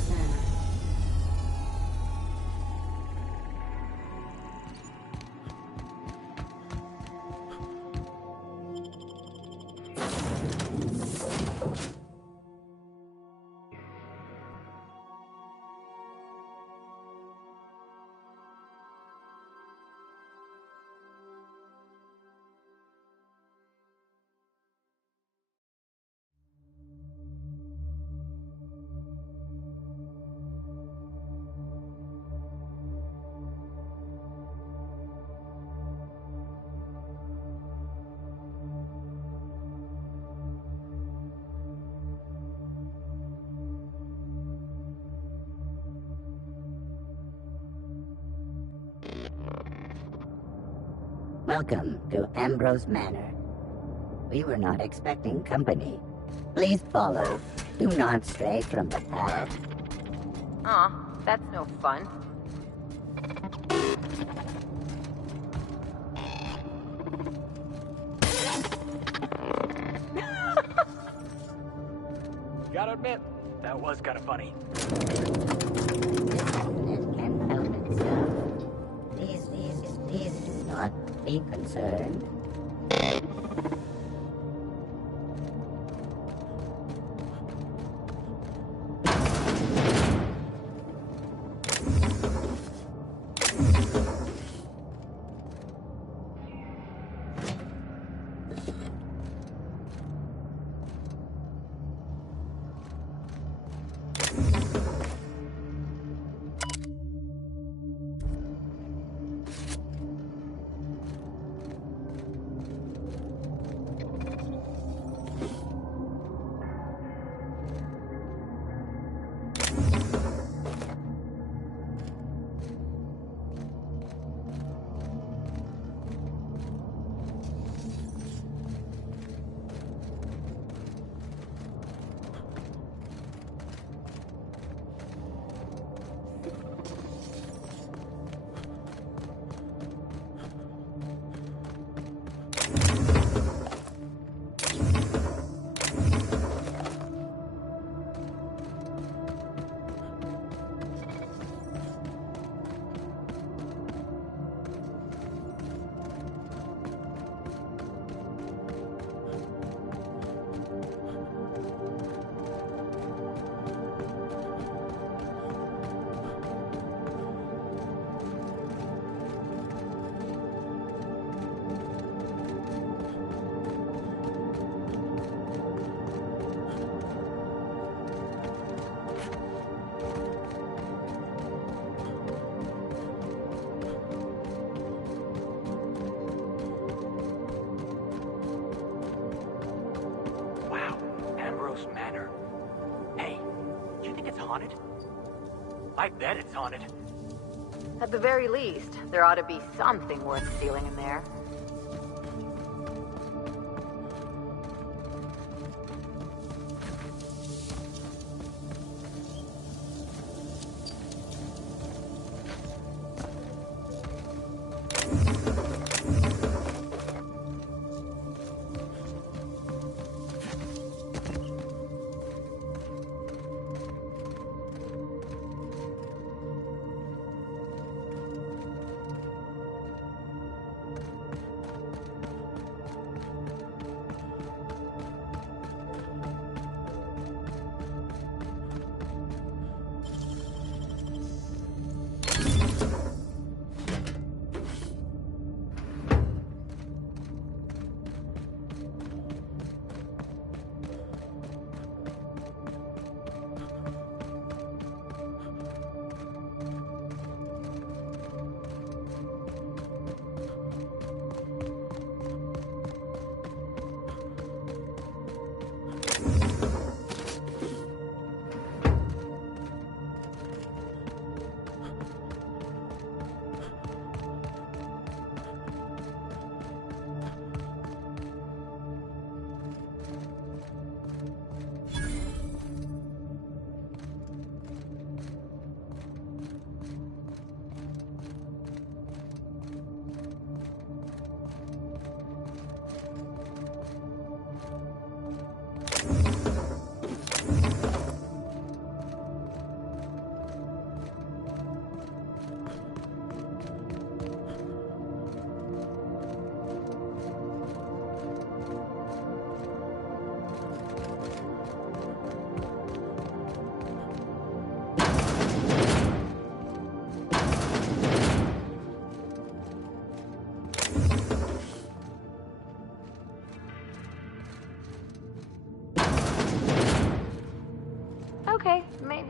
Ambrose Manor. Welcome to Ambrose Manor. We were not expecting company. Please follow. Do not stray from the path. Aw, that's no fun. Gotta admit, that was kinda funny. It can help itself. Please do not be concerned. Manor. Hey, do you think it's haunted? I bet it's haunted. At the very least, there ought to be something worth stealing in there.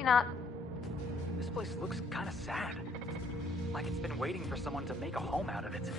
maybe not. This place looks kind of sad. Like it's been waiting for someone to make a home out of it.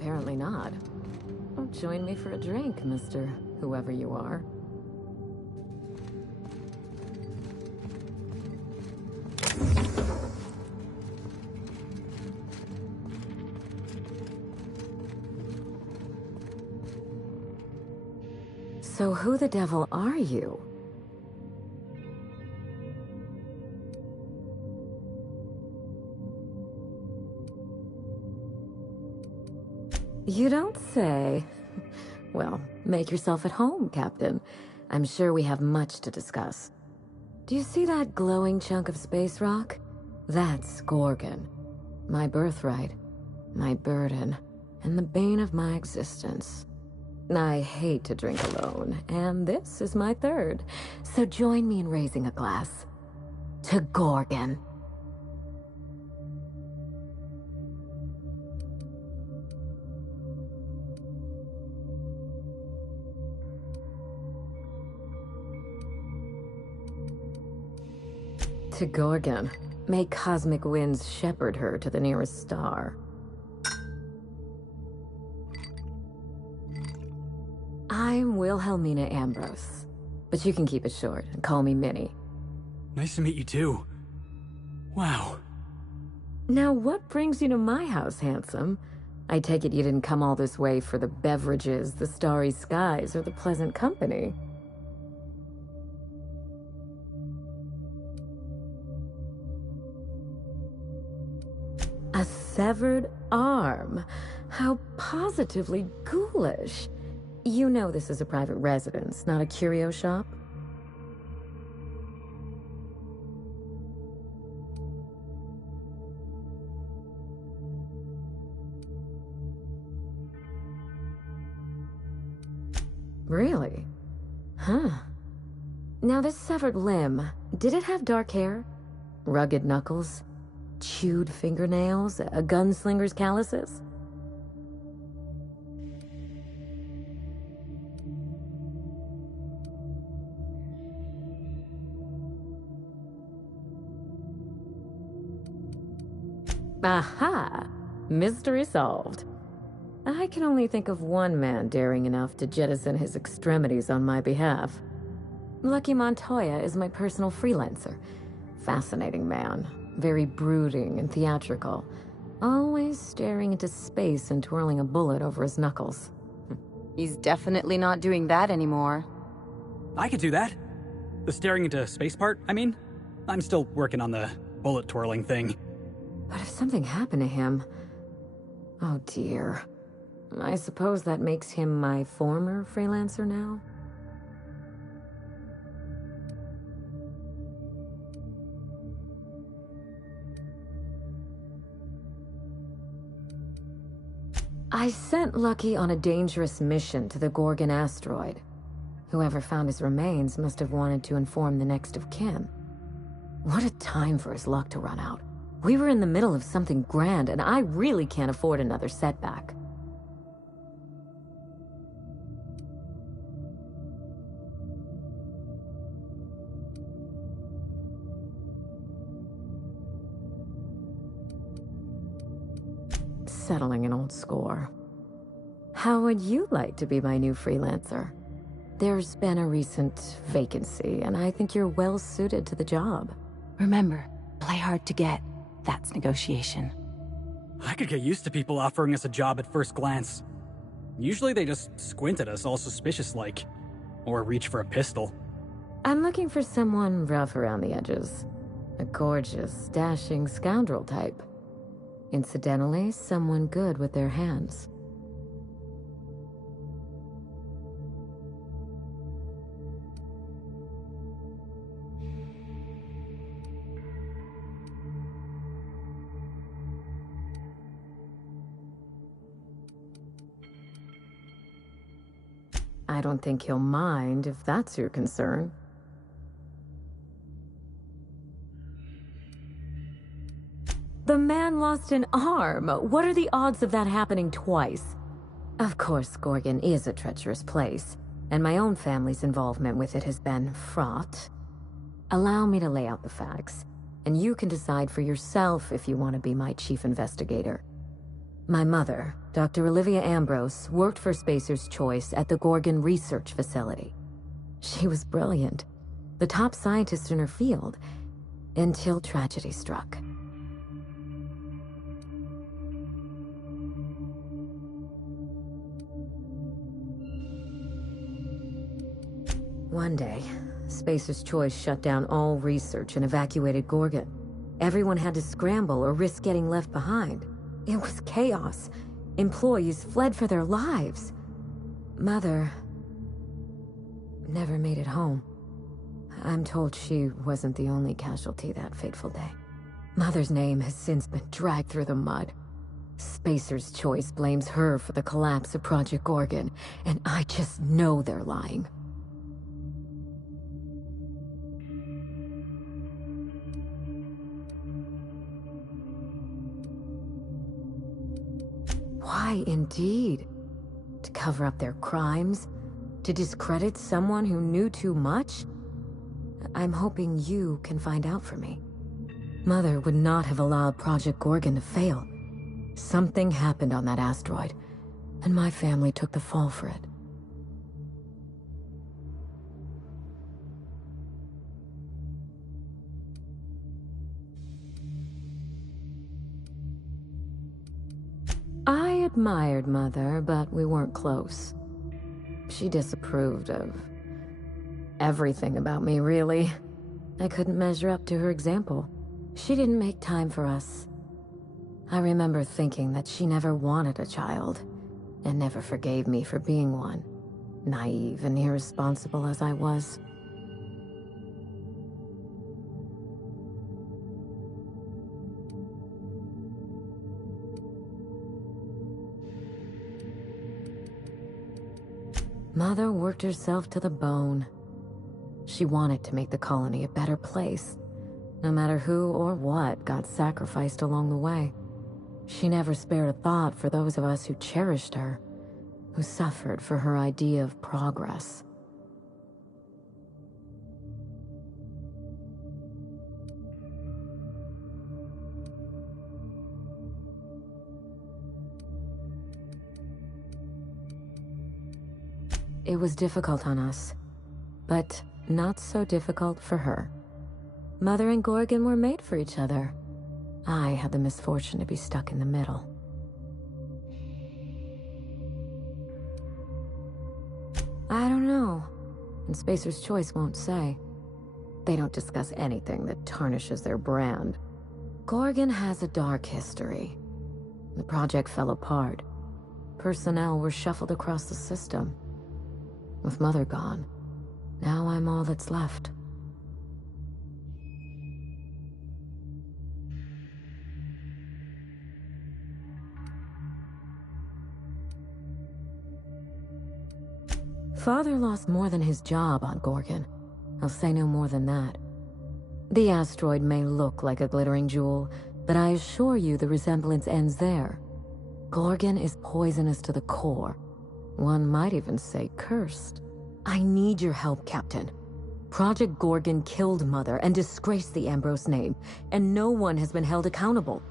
Apparently not. Oh, join me for a drink, Mr. Whoever you are. So who the devil are you? You don't say. Well, make yourself at home, Captain. I'm sure we have much to discuss. Do you see that glowing chunk of space rock? That's Gorgon. My birthright, my burden, and the bane of my existence. I hate to drink alone, and this is my third. So join me in raising a glass. To Gorgon. to Gorgon. May cosmic winds shepherd her to the nearest star. I'm Wilhelmina Ambrose, but you can keep it short and call me Minnie. Nice to meet you too. Wow. Now, what brings you to my house, handsome? I take it you didn't come all this way for the beverages, the starry skies, or the pleasant company. A severed arm. How positively ghoulish. You know this is a private residence, not a curio shop? Really? Huh. Now this severed limb, did it have dark hair? Rugged knuckles? Chewed fingernails? A gunslinger's calluses? Aha! Mystery solved. I can only think of one man daring enough to jettison his extremities on my behalf. Lucky Montoya is my personal freelancer. Fascinating man. Very brooding and theatrical. Always staring into space and twirling a bullet over his knuckles. He's definitely not doing that anymore. I could do that. The staring into space part, I mean. I'm still working on the bullet twirling thing. But if something happened to him... Oh dear. I suppose that makes him my former freelancer now? I sent Lucky on a dangerous mission to the Gorgon asteroid. Whoever found his remains must have wanted to inform the next of kin. What a time for his luck to run out. We were in the middle of something grand, and I really can't afford another setback. Settling an old score. How would you like to be my new freelancer? There's been a recent vacancy, and I think you're well suited to the job. Remember, play hard to get. That's negotiation. I could get used to people offering us a job at first glance. Usually they just squint at us all suspicious-like. Or reach for a pistol. I'm looking for someone rough around the edges. A gorgeous, dashing scoundrel type. Incidentally, someone good with their hands. I don't think he'll mind if that's your concern. The man lost an arm. What are the odds of that happening twice? Of course, Gorgon is a treacherous place, and my own family's involvement with it has been fraught. Allow me to lay out the facts, and you can decide for yourself if you want to be my chief investigator. My mother, Dr. Olivia Ambrose, worked for Spacer's Choice at the Gorgon Research Facility. She was brilliant, the top scientist in her field, until tragedy struck. One day, Spacer's Choice shut down all research and evacuated Gorgon. Everyone had to scramble or risk getting left behind. It was chaos. Employees fled for their lives. Mother never made it home. I'm told she wasn't the only casualty that fateful day. Mother's name has since been dragged through the mud. Spacer's Choice blames her for the collapse of Project Gorgon, and I just know they're lying. Why, indeed? To cover up their crimes? To discredit someone who knew too much? I'm hoping you can find out for me. Mother would not have allowed Project Gorgon to fail. Something happened on that asteroid, and my family took the fall for it. I admired Mother, but we weren't close. She disapproved of everything about me, really. I couldn't measure up to her example. She didn't make time for us. I remember thinking that she never wanted a child, and never forgave me for being one, naive and irresponsible as I was. Mother worked herself to the bone. She wanted to make the colony a better place, no matter who or what got sacrificed along the way. She never spared a thought for those of us who cherished her, who suffered for her idea of progress. It was difficult on us, but not so difficult for her. Mother and Gorgon were made for each other. I had the misfortune to be stuck in the middle. I don't know, and Spacer's Choice won't say. They don't discuss anything that tarnishes their brand. Gorgon has a dark history. The project fell apart. Personnel were shuffled across the system. With Mother gone, now I'm all that's left. Father lost more than his job on Gorgon. I'll say no more than that. The asteroid may look like a glittering jewel, but I assure you the resemblance ends there. Gorgon is poisonous to the core. One might even say cursed. I need your help, Captain. Project Gorgon killed Mother and disgraced the Ambrose name, and no one has been held accountable.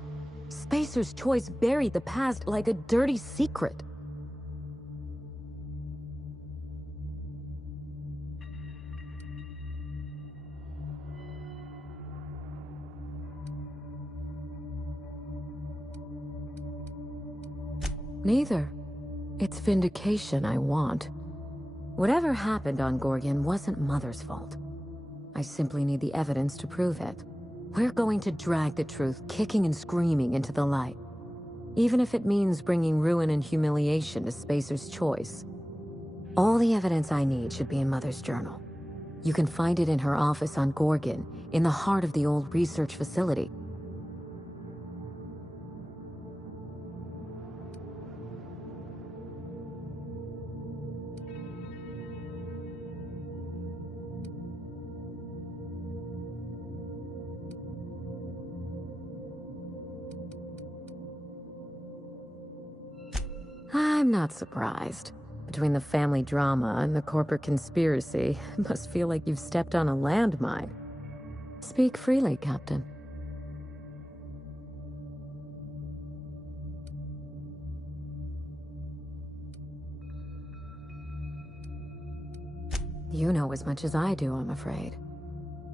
Spacer's Choice buried the past like a dirty secret. Neither. It's vindication I want. Whatever happened on Gorgon wasn't Mother's fault. I simply need the evidence to prove it. We're going to drag the truth kicking and screaming into the light. Even if it means bringing ruin and humiliation to Spacer's Choice. All the evidence I need should be in Mother's journal. You can find it in her office on Gorgon, in the heart of the old research facility. I'm not surprised. Between the family drama and the corporate conspiracy, it must feel like you've stepped on a landmine. Speak freely, Captain. You know as much as I do, I'm afraid.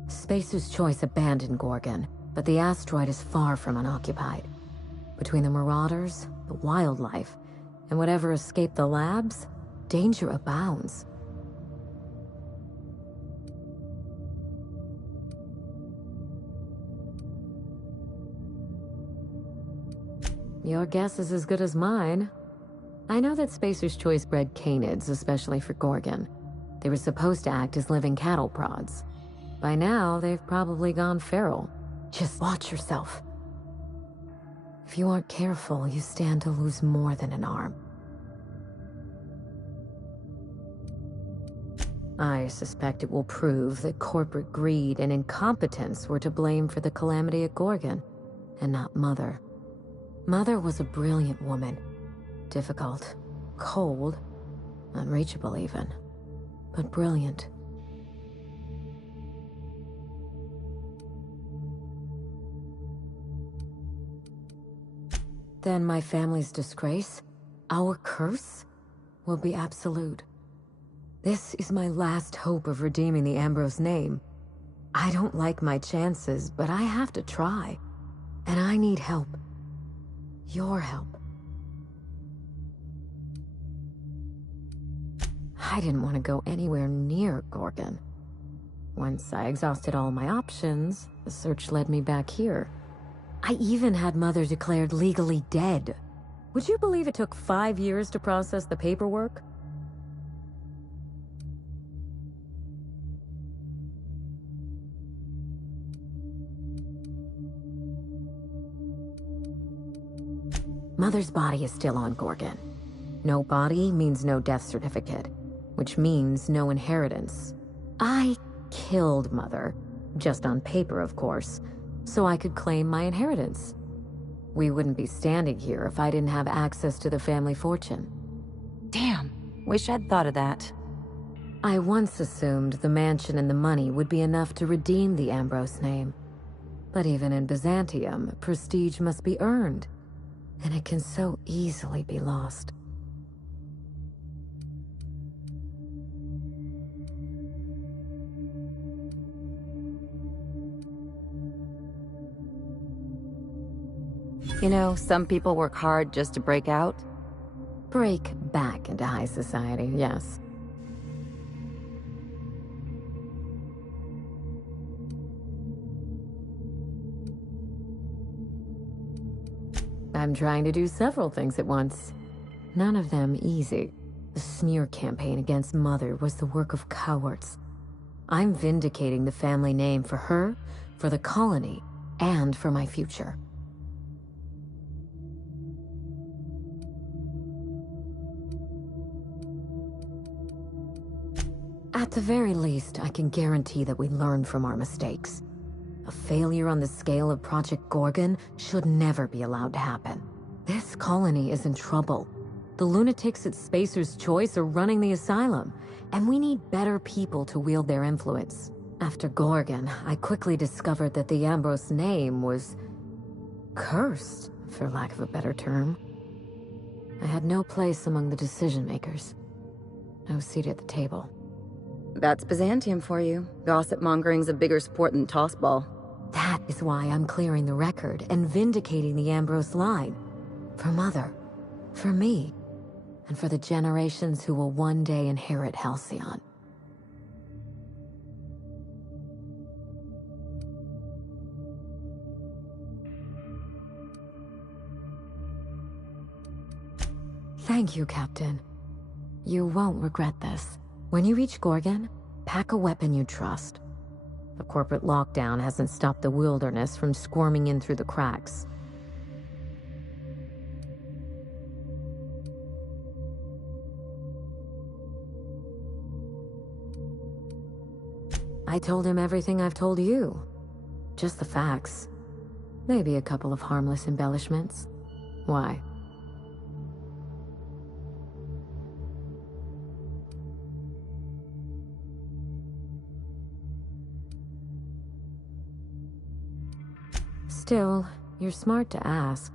Spacer's Choice abandoned Gorgon, but the asteroid is far from unoccupied. Between the marauders, the wildlife, and whatever escaped the labs, danger abounds. Your guess is as good as mine. I know that Spacer's Choice bred canids, especially for Gorgon. They were supposed to act as living cattle prods. By now, they've probably gone feral. Just watch yourself. If you aren't careful, you stand to lose more than an arm. I suspect it will prove that corporate greed and incompetence were to blame for the calamity at Gorgon, and not Mother. Mother was a brilliant woman. Difficult, cold, unreachable even, but brilliant. then my family's disgrace, our curse, will be absolute. This is my last hope of redeeming the Ambrose name. I don't like my chances, but I have to try. And I need help. Your help. I didn't want to go anywhere near Gorgon. Once I exhausted all my options, the search led me back here. I even had Mother declared legally dead. Would you believe it took 5 years to process the paperwork? Mother's body is still on Gorgon. No body means no death certificate, which means no inheritance. I killed Mother, just on paper, of course, so I could claim my inheritance. We wouldn't be standing here if I didn't have access to the family fortune. Damn, wish I'd thought of that. I once assumed the mansion and the money would be enough to redeem the Ambrose name. But even in Byzantium, prestige must be earned, and it can so easily be lost. You know, some people work hard just to break out. Break back into high society, yes. I'm trying to do several things at once. None of them easy. The smear campaign against Mother was the work of cowards. I'm vindicating the family name for her, for the colony, and for my future. At the very least, I can guarantee that we learn from our mistakes. A failure on the scale of Project Gorgon should never be allowed to happen. This colony is in trouble. The lunatics at Spacer's Choice are running the asylum, and we need better people to wield their influence. After Gorgon, I quickly discovered that the Ambrose name was cursed, for lack of a better term. I had no place among the decision-makers. No seat at the table. That's Byzantium for you. Gossip-mongering's a bigger sport than tossball. That is why I'm clearing the record and vindicating the Ambrose line. For Mother, for me, and for the generations who will one day inherit Halcyon. Thank you, Captain. You won't regret this. When you reach Gorgon, pack a weapon you trust. The corporate lockdown hasn't stopped the wilderness from squirming in through the cracks. I told him everything I've told you. Just the facts. Maybe a couple of harmless embellishments. Why? Still, you're smart to ask.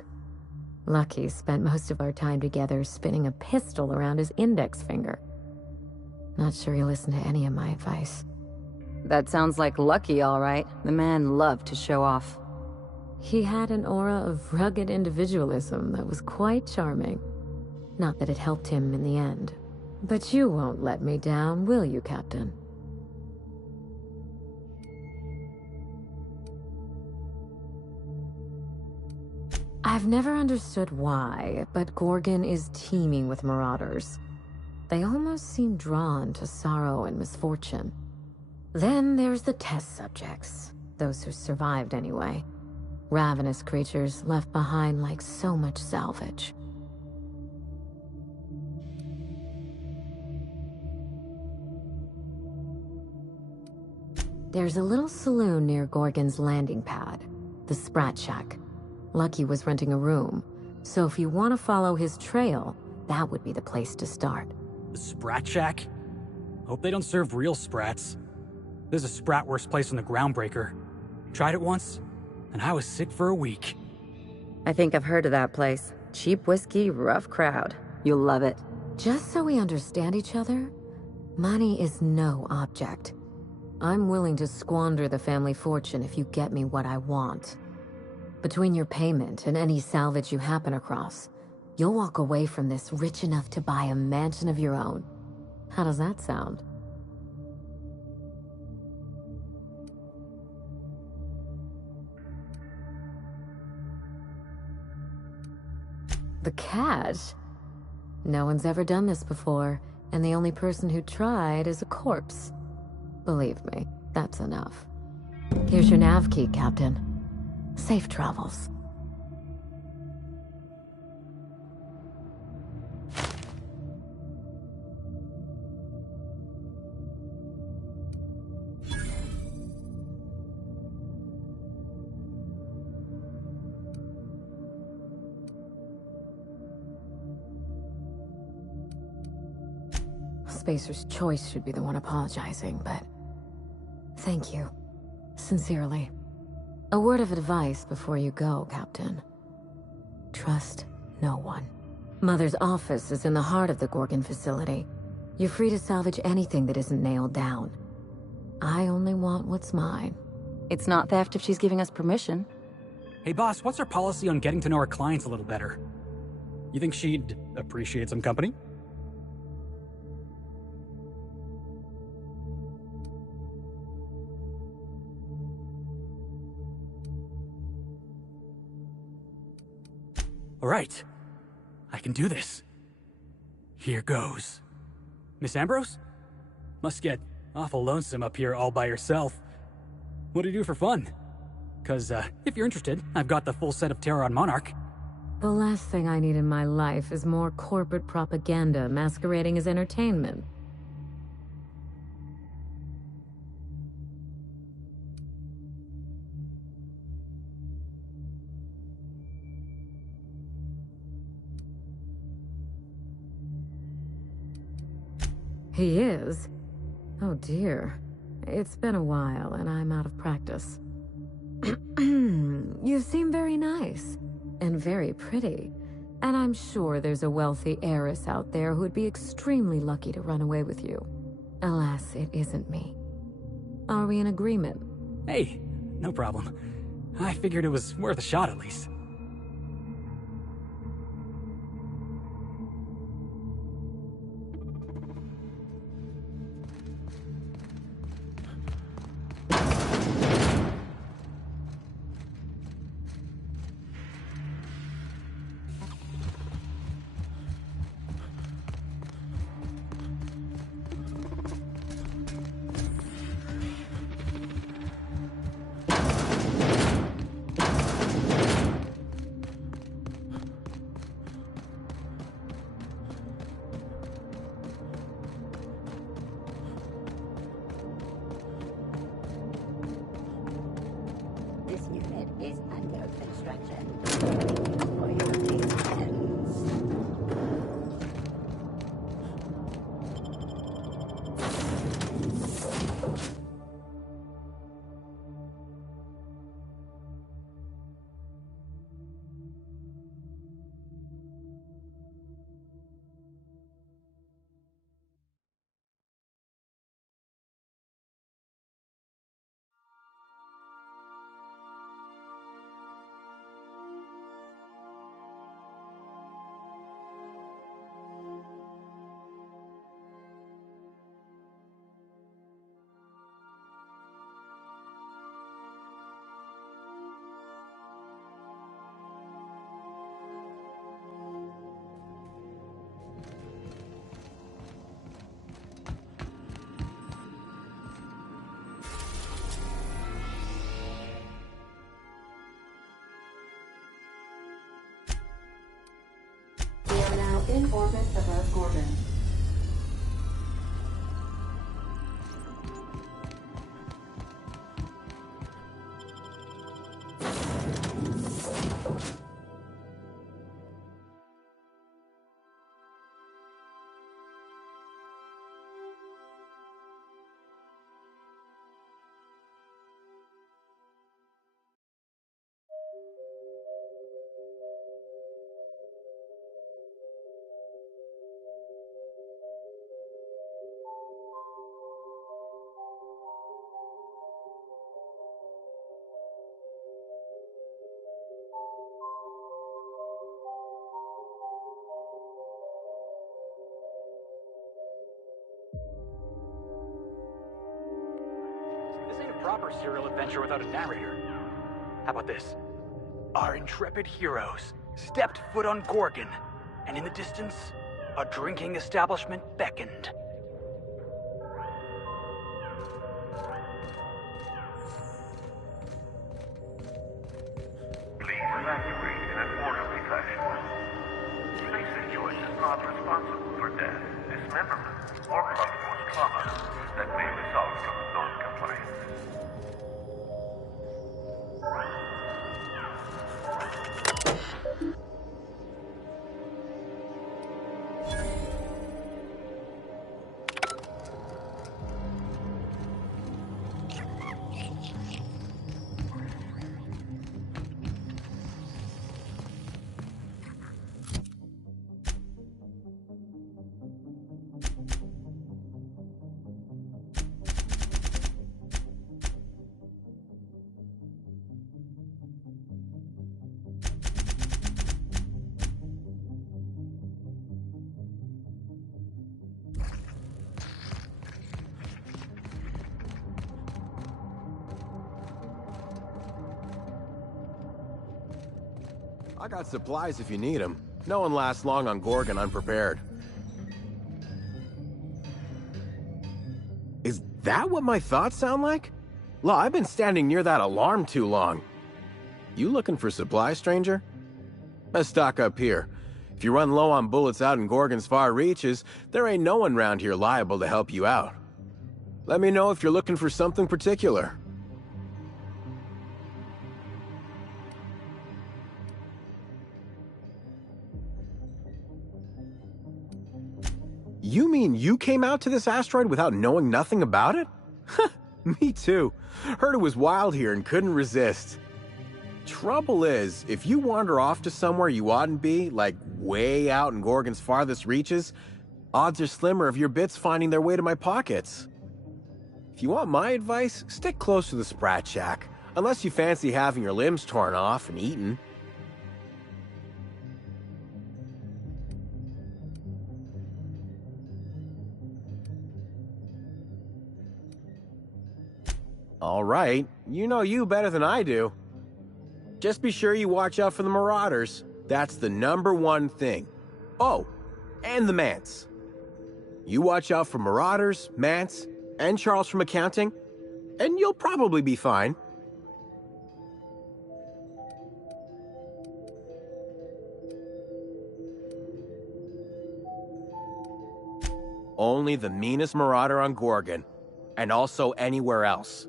Lucky spent most of our time together spinning a pistol around his index finger. Not sure he listened to any of my advice. That sounds like Lucky, all right. The man loved to show off. He had an aura of rugged individualism that was quite charming. Not that it helped him in the end. But you won't let me down, will you, Captain? I've never understood why, but Gorgon is teeming with marauders. They almost seem drawn to sorrow and misfortune. Then there's the test subjects, those who survived anyway. Ravenous creatures left behind like so much salvage. There's a little saloon near Gorgon's landing pad, the Sprat Shack. Lucky was renting a room, so if you want to follow his trail, that would be the place to start. The Sprat Shack? Hope they don't serve real sprats. There's a sprat worst place in the Groundbreaker. Tried it once, and I was sick for a week. I think I've heard of that place. Cheap whiskey, rough crowd. You'll love it. Just so we understand each other, money is no object. I'm willing to squander the family fortune if you get me what I want. Between your payment and any salvage you happen across, you'll walk away from this rich enough to buy a mansion of your own. How does that sound? The cash? No one's ever done this before, and the only person who tried is a corpse. Believe me, that's enough. Here's your nav key, Captain. Safe travels. Spacer's Choice should be the one apologizing, but thank you. Sincerely. A word of advice before you go, Captain. Trust no one. Mother's office is in the heart of the Gorgon facility. You're free to salvage anything that isn't nailed down. I only want what's mine. It's not theft if she's giving us permission. Hey boss, what's our policy on getting to know our clients a little better? You think she'd appreciate some company? All right, I can do this. Here goes. Miss Ambrose? Must get awful lonesome up here all by yourself. What do you do for fun? 'Cause, if you're interested, I've got the full set of Terror on Monarch. The last thing I need in my life is more corporate propaganda masquerading as entertainment. He is? Oh dear. It's been a while and I'm out of practice. You seem very nice. And very pretty. And I'm sure there's a wealthy heiress out there who'd be extremely lucky to run away with you. Alas, it isn't me. Are we in agreement? Hey, no problem. I figured it was worth a shot at least. This unit is under construction. For your maintenance. We are now in orbit above Gorgon. proper serial adventure without a narrator. How about this? Our intrepid heroes stepped foot on Gorgon, and in the distance, a drinking establishment beckoned. Please evacuate in an orderly fashion. Space Choice is not responsible for death, dismemberment, or blunt force trauma that may result from non-compliance. I got supplies if you need them. No one lasts long on Gorgon unprepared. Is that what my thoughts sound like? Law, I've been standing near that alarm too long. You looking for supplies, stranger? Let's stock up here. If you run low on bullets out in Gorgon's far reaches, there ain't no one round here liable to help you out. Let me know if you're looking for something particular. You mean you came out to this asteroid without knowing nothing about it? Me too. Heard it was wild here and couldn't resist. Trouble is, if you wander off to somewhere you oughtn't be, like way out in Gorgon's farthest reaches, odds are slimmer of your bits finding their way to my pockets. If you want my advice, stick close to the Sprat Shack, unless you fancy having your limbs torn off and eaten. All right, you know you better than I do. Just be sure you watch out for the Marauders. That's the #1 thing. Oh, and the Mance. You watch out for Marauders, Mance, and Charles from accounting, and you'll probably be fine. Only the meanest Marauder on Gorgon, and also anywhere else.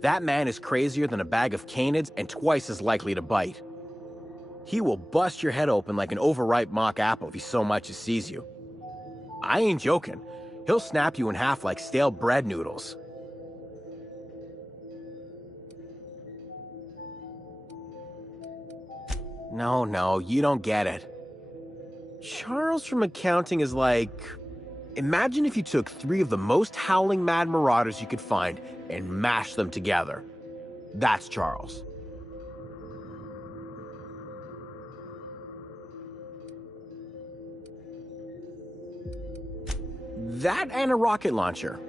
That man is crazier than a bag of canids and twice as likely to bite. He will bust your head open like an overripe mock apple if he so much as sees you. I ain't joking. He'll snap you in half like stale bread noodles. No, you don't get it. Charles from accounting is like... Imagine if you took 3 of the most howling mad marauders you could find and mashed them together. That's Charles. That and a rocket launcher.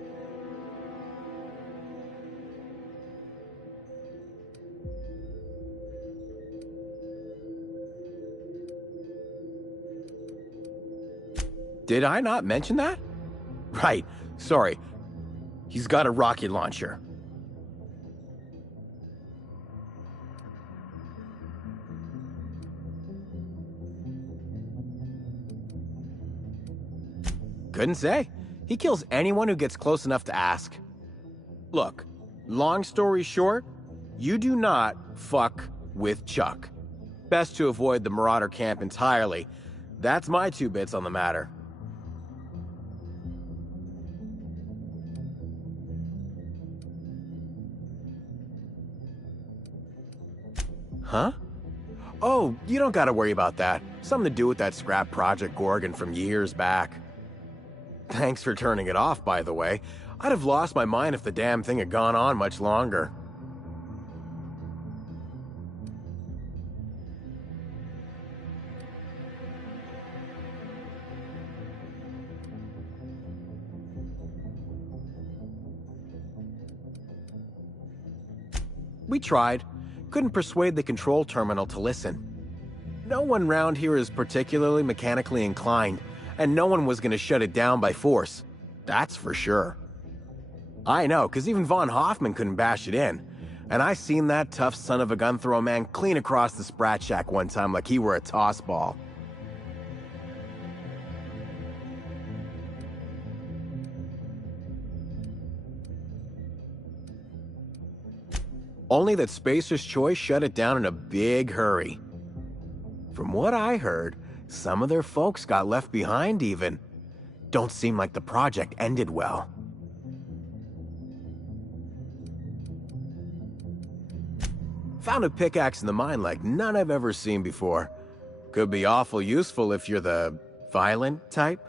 Did I not mention that? Right, sorry. He's got a rocket launcher. Couldn't say. He kills anyone who gets close enough to ask. Look, long story short, you do not fuck with Chuck. Best to avoid the Marauder camp entirely. That's my 2 bits on the matter. Huh? Oh, you don't gotta worry about that. Something to do with that scrap Project Gorgon from years back. Thanks for turning it off, by the way. I'd have lost my mind if the damn thing had gone on much longer. We tried. Couldn't persuade the control terminal to listen. No one round here is particularly mechanically inclined, and no one was gonna shut it down by force. That's for sure. I know, because even Von Hoffman couldn't bash it in. And I seen that tough son of a gun throw a man clean across the Sprat Shack one time like he were a toss ball. Only that Spacer's Choice shut it down in a big hurry. From what I heard, some of their folks got left behind even. Don't seem like the project ended well. Found a pickaxe in the mine like none I've ever seen before. Could be awful useful if you're the violent type.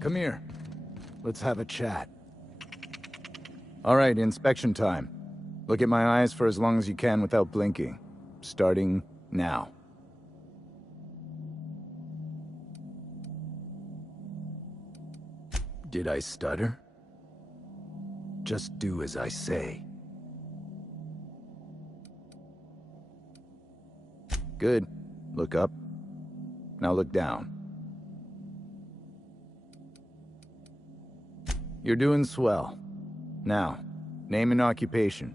Come here. Let's have a chat. All right, inspection time. Look at my eyes for as long as you can without blinking. Starting now. Did I stutter? Just do as I say. Good. Look up. Now look down. You're doing swell. Now, name and occupation.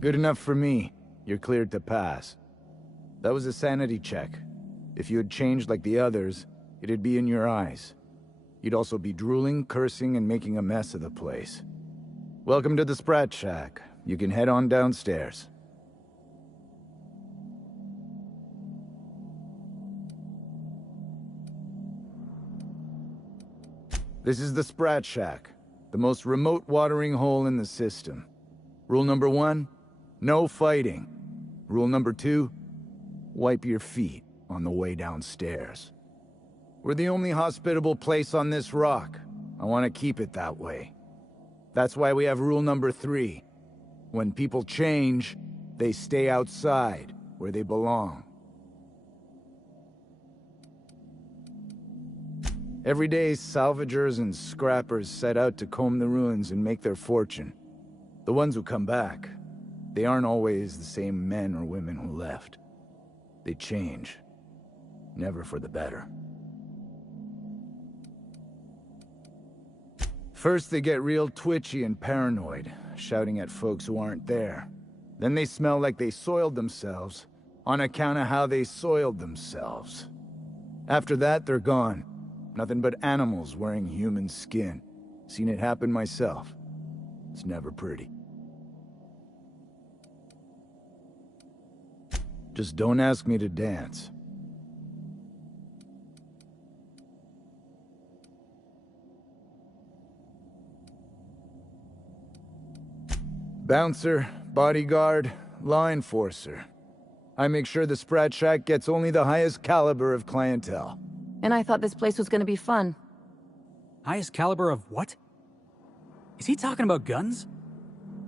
Good enough for me. You're cleared to pass. That was a sanity check. If you had changed like the others, it'd be in your eyes. You'd also be drooling, cursing, and making a mess of the place. Welcome to the Sprat Shack. You can head on downstairs. This is the Sprat Shack, the most remote watering hole in the system. Rule number 1, no fighting. Rule number 2, wipe your feet on the way downstairs. We're the only hospitable place on this rock. I want to keep it that way. That's why we have rule number 3. When people change, they stay outside, where they belong. Every day, salvagers and scrappers set out to comb the ruins and make their fortune. The ones who come back, they aren't always the same men or women who left. They change. Never for the better. First, they get real twitchy and paranoid, shouting at folks who aren't there. Then they smell like they soiled themselves, on account of how they soiled themselves. After that, they're gone. Nothing but animals wearing human skin. Seen it happen myself. It's never pretty. Just don't ask me to dance. Bouncer, bodyguard, law enforcer. I make sure the Sprat Shack gets only the highest caliber of clientele. And I thought this place was gonna be fun. Highest caliber of what? Is he talking about guns?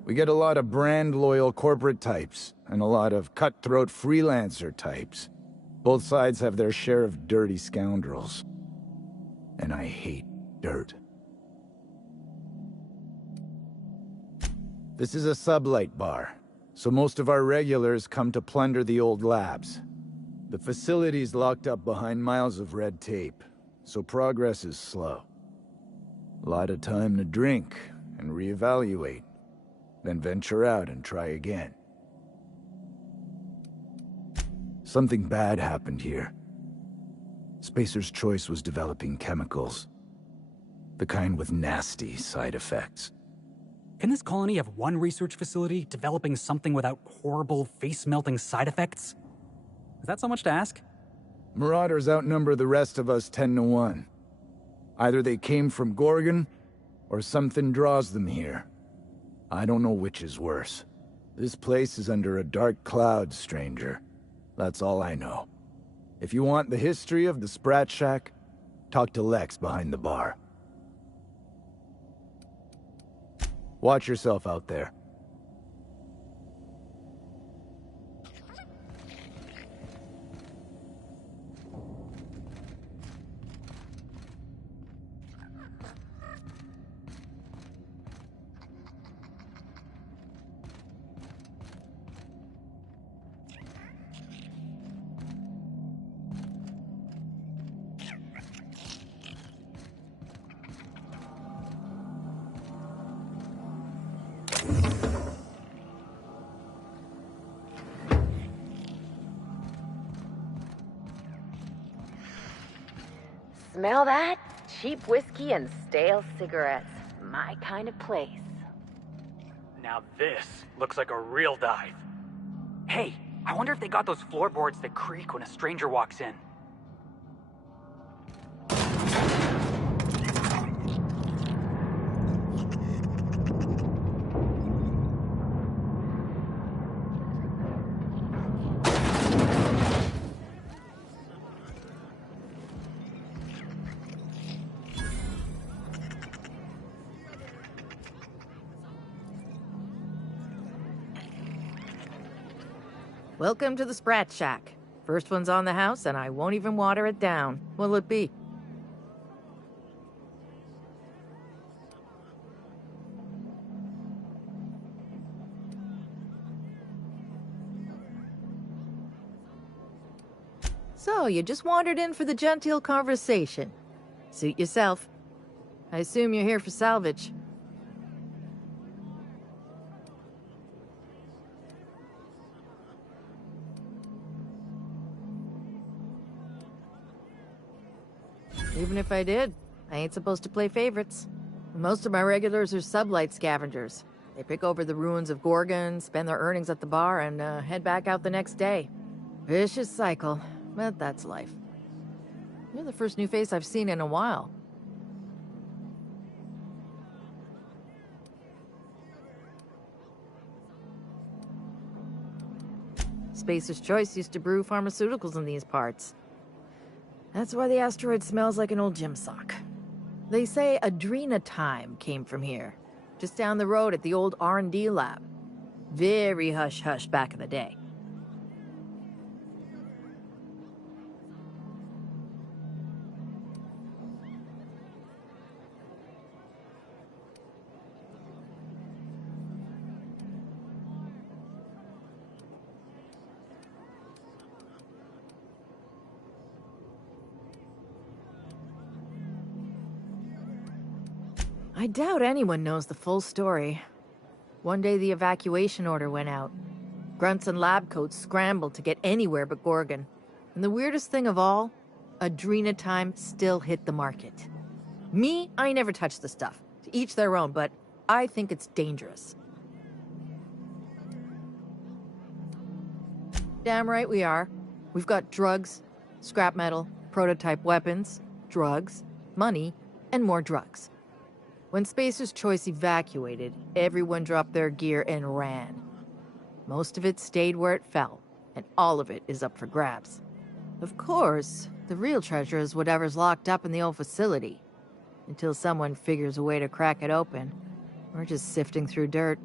We get a lot of brand-loyal corporate types, and a lot of cutthroat freelancer types. Both sides have their share of dirty scoundrels. And I hate dirt. This is a sublight bar, so most of our regulars come to plunder the old labs. The facility's locked up behind miles of red tape, so progress is slow. A lot of time to drink and reevaluate, then venture out and try again. Something bad happened here. Spacer's Choice was developing chemicals. The kind with nasty side effects. Can this colony have one research facility developing something without horrible, face-melting side effects? Is that so much to ask? Marauders outnumber the rest of us 10 to 1. Either they came from Gorgon, or something draws them here. I don't know which is worse. This place is under a dark cloud, stranger. That's all I know. If you want the history of the Sprat Shack, talk to Lex behind the bar. Watch yourself out there. Smell that? Cheap whiskey and stale cigarettes. My kind of place. Now this looks like a real dive. Hey, I wonder if they got those floorboards that creak when a stranger walks in. Welcome to the Sprat Shack. First one's on the house, and I won't even water it down. What'll it be? So, you just wandered in for the genteel conversation. Suit yourself. I assume you're here for salvage. Even if I did, I ain't supposed to play favorites. Most of my regulars are sublight scavengers. They pick over the ruins of Gorgon, spend their earnings at the bar, and head back out the next day. Vicious cycle, but that's life. You're the first new face I've seen in a while. Spacer's Choice used to brew pharmaceuticals in these parts. That's why the asteroid smells like an old gym sock. They say Adrenatime came from here, just down the road at the old R&D lab. Very hush-hush back in the day. I doubt anyone knows the full story. One day the evacuation order went out. Grunts and lab coats scrambled to get anywhere but Gorgon. And the weirdest thing of all, Adrenatime still hit the market. Me, I never touched the stuff. To each their own, but I think it's dangerous. Damn right we are. We've got drugs, scrap metal, prototype weapons, drugs, money, and more drugs. When Spacer's Choice evacuated, everyone dropped their gear and ran. Most of it stayed where it fell, and all of it is up for grabs. Of course, the real treasure is whatever's locked up in the old facility. Until someone figures a way to crack it open, we're just sifting through dirt.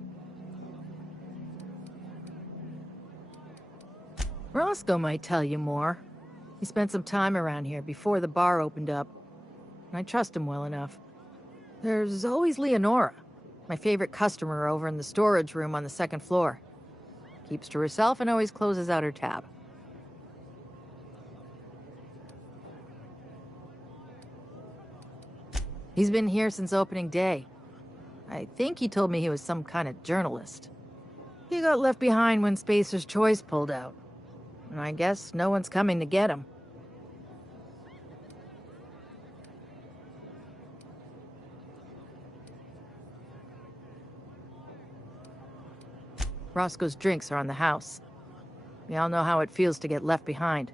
Roscoe might tell you more. He spent some time around here before the bar opened up, and I trust him well enough. There's always Leonora, my favorite customer over in the storage room on the second floor. Keeps to herself and always closes out her tab. He's been here since opening day. I think he told me he was some kind of journalist. He got left behind when Spacer's Choice pulled out. And I guess no one's coming to get him. Roscoe's drinks are on the house. We all know how it feels to get left behind.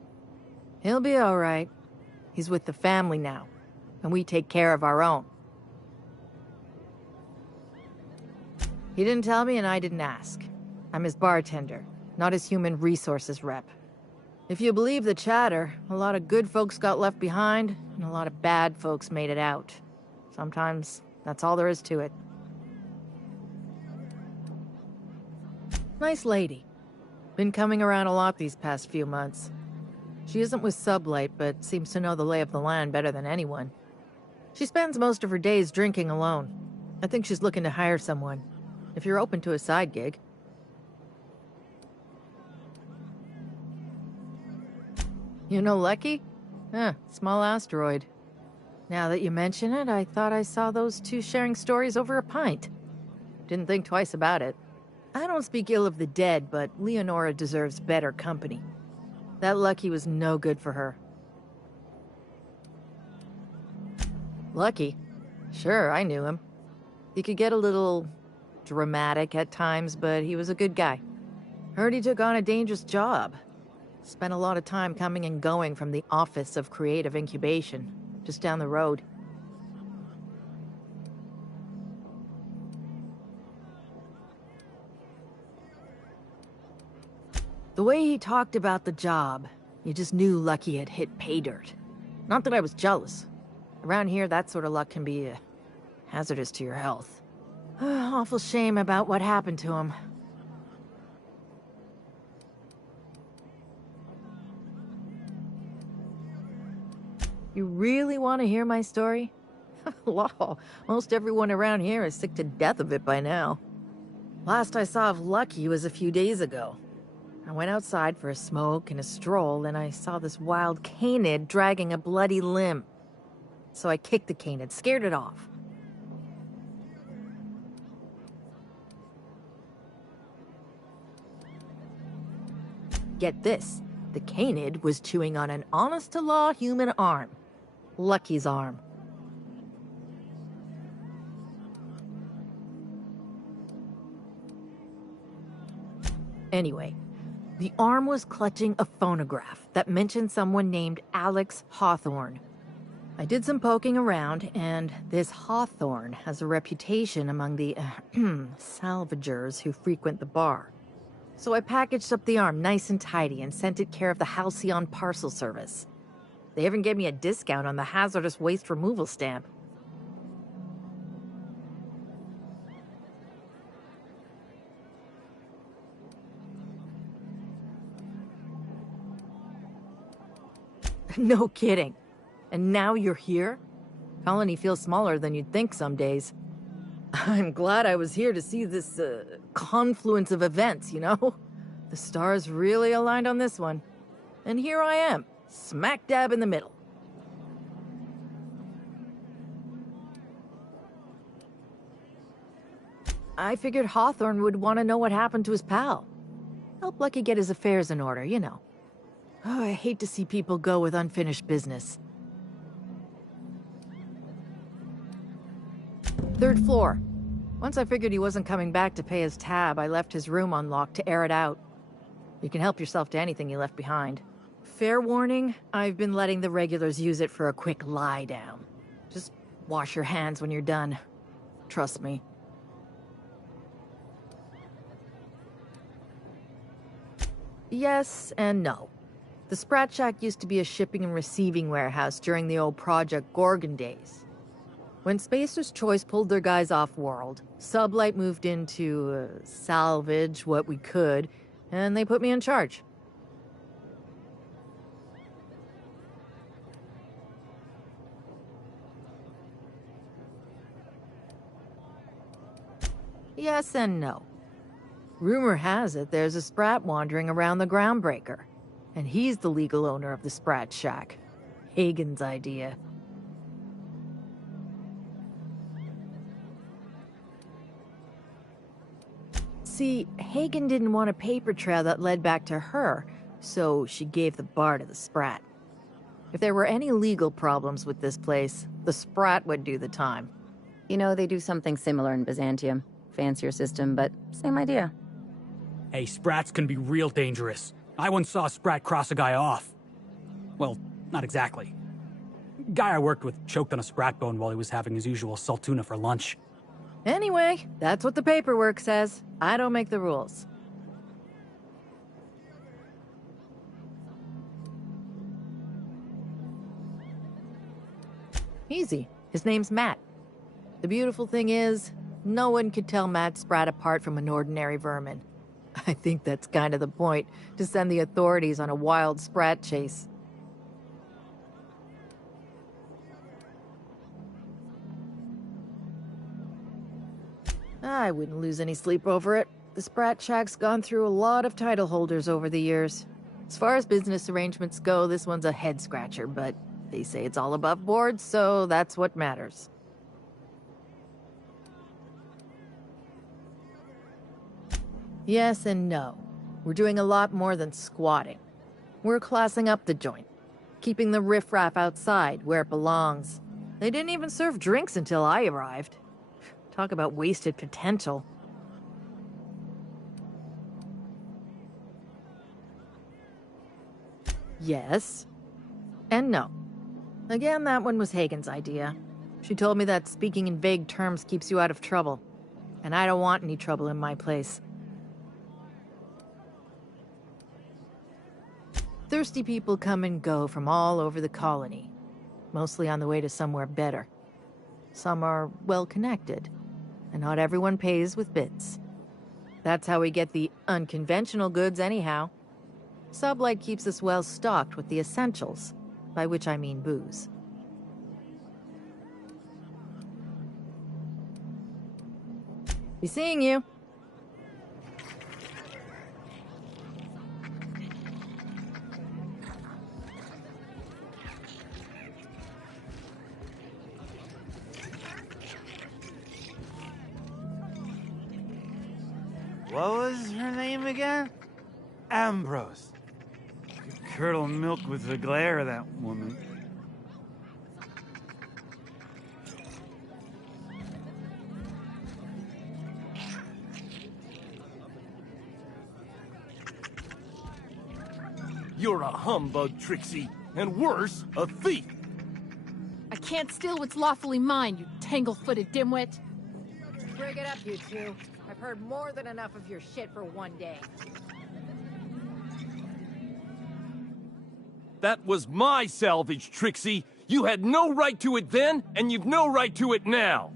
He'll be all right. He's with the family now, and we take care of our own. He didn't tell me, and I didn't ask. I'm his bartender, not his human resources rep. If you believe the chatter, a lot of good folks got left behind, and a lot of bad folks made it out. Sometimes that's all there is to it. Nice lady. Been coming around a lot these past few months. She isn't with Sublight, but seems to know the lay of the land better than anyone. She spends most of her days drinking alone. I think she's looking to hire someone. If you're open to a side gig. You know Lucky? Small asteroid. Now that you mention it, I thought I saw those two sharing stories over a pint. Didn't think twice about it. I don't speak ill of the dead, but Leonora deserves better company. That Lucky was no good for her. Lucky? Sure, I knew him. He could get a little dramatic at times, but he was a good guy. Heard he took on a dangerous job. Spent a lot of time coming and going from the Office of Creative Incubation, just down the road. The way he talked about the job, you just knew Lucky had hit pay dirt. Not that I was jealous. Around here, that sort of luck can be hazardous to your health. Awful shame about what happened to him. You really want to hear my story? Law, most everyone around here is sick to death of it by now. Last I saw of Lucky was a few days ago. I went outside for a smoke and a stroll, and I saw this wild canid dragging a bloody limb. So I kicked the canid, scared it off. Get this, the canid was chewing on an honest-to-law human arm. Lucky's arm. Anyway, the arm was clutching a phonograph that mentioned someone named Alex Hawthorne. I did some poking around, and this Hawthorne has a reputation among the salvagers who frequent the bar. So I packaged up the arm nice and tidy and sent it care of the Halcyon Parcel Service. They even gave me a discount on the hazardous waste removal stamp. No kidding. And now you're here? Colony feels smaller than you'd think some days. I'm glad I was here to see this confluence of events, you know? The stars really aligned on this one. And here I am, smack dab in the middle. I figured Hawthorne would want to know what happened to his pal. Help Lucky get his affairs in order, you know. Oh, I hate to see people go with unfinished business. 3rd floor. Once I figured he wasn't coming back to pay his tab, I left his room unlocked to air it out. You can help yourself to anything you left behind. Fair warning, I've been letting the regulars use it for a quick lie down. Just wash your hands when you're done. Trust me. Yes and no. The Sprat Shack used to be a shipping and receiving warehouse during the old Project Gorgon days. When Spacer's Choice pulled their guys off-world, Sublight moved in to salvage what we could, and they put me in charge. Yes and no. Rumor has it there's a Sprat wandering around the Groundbreaker, and he's the legal owner of the Sprat Shack. Hagen's idea. See, Hagen didn't want a paper trail that led back to her, so she gave the bar to the Sprat. If there were any legal problems with this place, the Sprat would do the time. You know, they do something similar in Byzantium. Fancier system, but same idea. Hey, Sprats can be real dangerous. I once saw a Sprat cross a guy off. Well, not exactly. Guy I worked with choked on a Sprat bone while he was having his usual salt tuna for lunch. Anyway, that's what the paperwork says. I don't make the rules. Easy. His name's Matt. The beautiful thing is, no one could tell Matt Sprat apart from an ordinary vermin. I think that's kind of the point, to send the authorities on a wild Sprat chase. I wouldn't lose any sleep over it. The Sprat Shack's gone through a lot of title holders over the years. As far as business arrangements go, this one's a head-scratcher, but they say it's all above board, so that's what matters. Yes and no. We're doing a lot more than squatting. We're classing up the joint, keeping the riffraff outside where it belongs. They didn't even serve drinks until I arrived. Talk about wasted potential. Yes. And no. Again, that one was Hagen's idea. She told me that speaking in vague terms keeps you out of trouble. And I don't want any trouble in my place. Thirsty people come and go from all over the colony. Mostly on the way to somewhere better. Some are well-connected. And not everyone pays with bits. That's how we get the unconventional goods anyhow. Sublight keeps us well stocked with the essentials, by which I mean booze. Be seeing you. What was her name again? Ambrose. Could curdle milk with the glare of that woman. You're a humbug, Trixie, and worse, a thief. I can't steal what's lawfully mine, you tangle-footed dimwit. Break it up, you two. I've heard more than enough of your shit for one day. That was my salvage, Trixie. You had no right to it then, and you've no right to it now.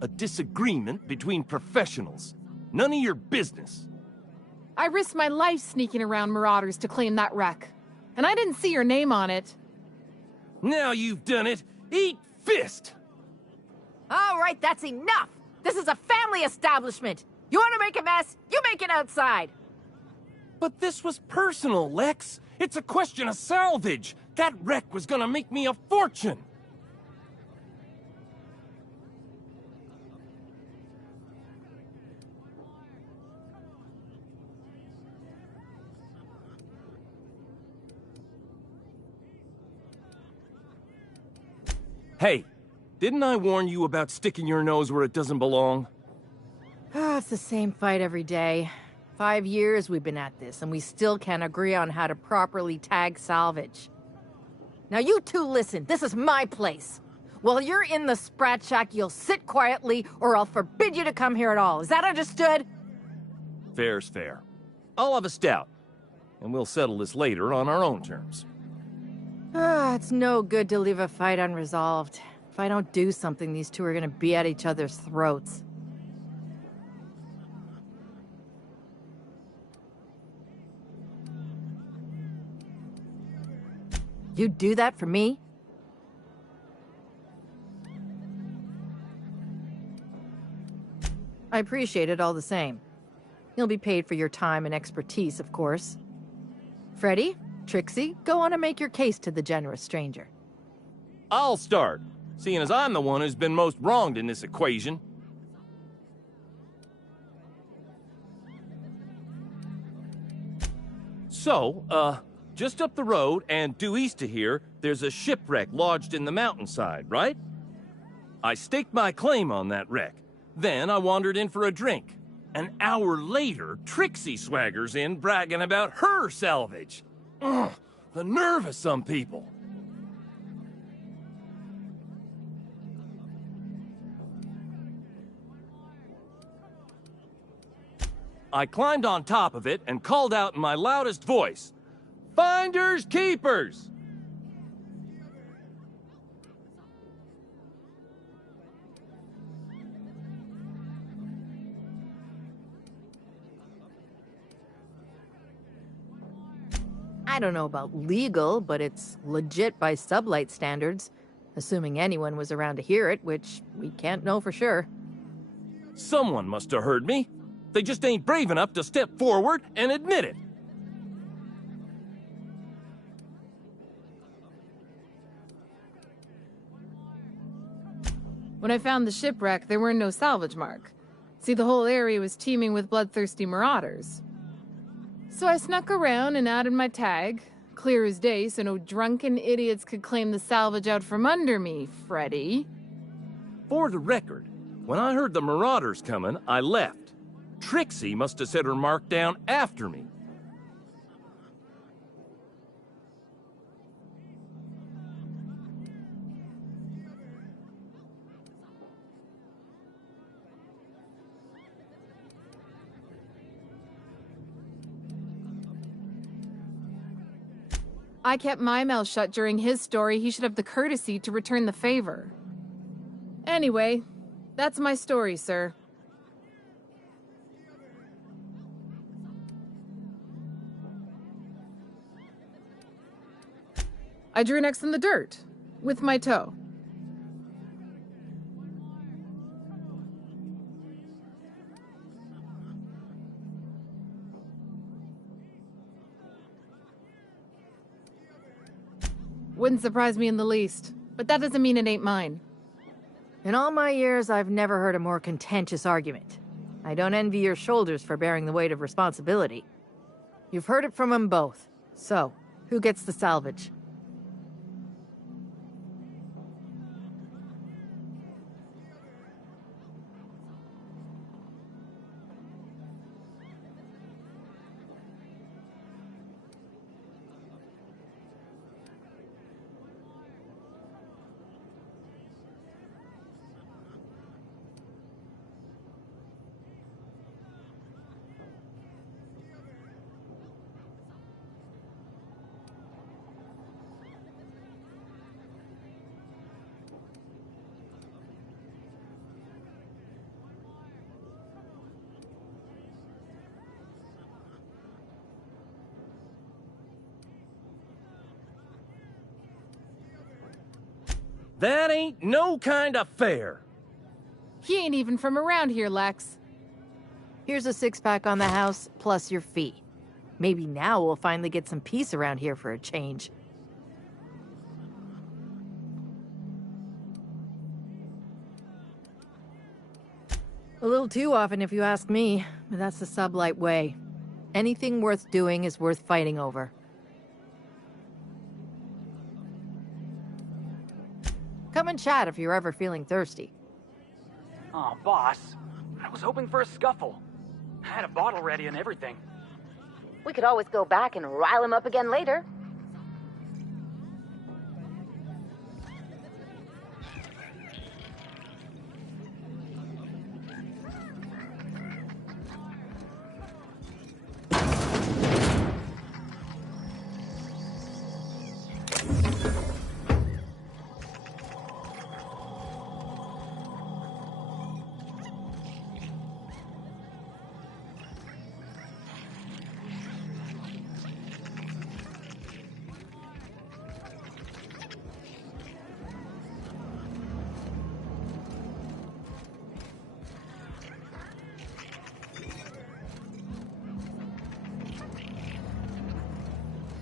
A disagreement between professionals. None of your business. I risked my life sneaking around Marauders to claim that wreck. And I didn't see your name on it. Now you've done it. Eat fist! All right, that's enough! This is a family establishment! You want to make a mess? You make it outside! But this was personal, Lex. It's a question of salvage. That wreck was gonna make me a fortune. Hey, didn't I warn you about sticking your nose where it doesn't belong? It's the same fight every day. 5 years we've been at this, and we still can't agree on how to properly tag salvage. Now you two listen, this is my place. While you're in the Sprat Shack, you'll sit quietly, or I'll forbid you to come here at all. Is that understood? Fair's fair. I'll have a stout, and we'll settle this later on our own terms. It's no good to leave a fight unresolved. If I don't do something, these two are gonna be at each other's throats. You'd do that for me? I appreciate it all the same. You'll be paid for your time and expertise, of course. Freddy, Trixie, go on and make your case to the generous stranger. I'll start, seeing as I'm the one who's been most wronged in this equation. So, just up the road and due east of here, there's a shipwreck lodged in the mountainside, right? I staked my claim on that wreck. Then I wandered in for a drink. An hour later, Trixie swaggers in bragging about her salvage. Ugh, the nerve of some people. I climbed on top of it and called out in my loudest voice, "Finders keepers!" I don't know about legal, but it's legit by sublight standards. Assuming anyone was around to hear it, which we can't know for sure. Someone must have heard me. They just ain't brave enough to step forward and admit it. When I found the shipwreck, there were no salvage mark. See, the whole area was teeming with bloodthirsty marauders. So I snuck around and added my tag, clear as day so no drunken idiots could claim the salvage out from under me, Freddy. For the record, when I heard the marauders coming, I left. Trixie must have set her mark down after me. I kept my mouth shut during his story. He should have the courtesy to return the favor. Anyway, that's my story, sir. I drew an X in the dirt, with my toe. Wouldn't surprise me in the least, but that doesn't mean it ain't mine. In all my years, I've never heard a more contentious argument. I don't envy your shoulders for bearing the weight of responsibility. You've heard it from them both. So, who gets the salvage? That ain't no kind of fair. He ain't even from around here, Lex. Here's a six-pack on the house, plus your fee. Maybe now we'll finally get some peace around here for a change. A little too often, if you ask me, but that's the sublight way. Anything worth doing is worth fighting over. Come and chat if you're ever feeling thirsty. Oh, boss. I was hoping for a scuffle. I had a bottle ready and everything. We could always go back and rile him up again later.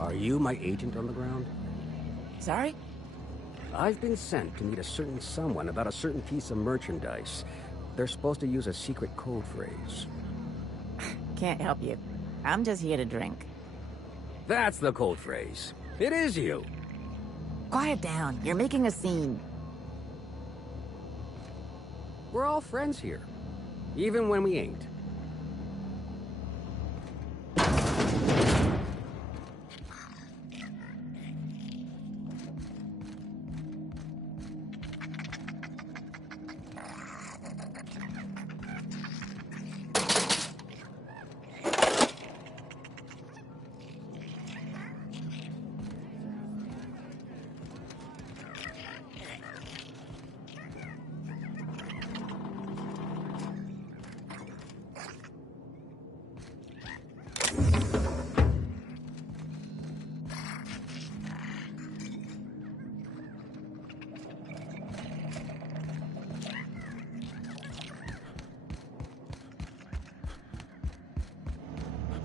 Are you my agent on the ground? Sorry? I've been sent to meet a certain someone about a certain piece of merchandise. They're supposed to use a secret code phrase. Can't help you. I'm just here to drink. That's the code phrase. It is you. Quiet down. You're making a scene. We're all friends here. Even when we ain't.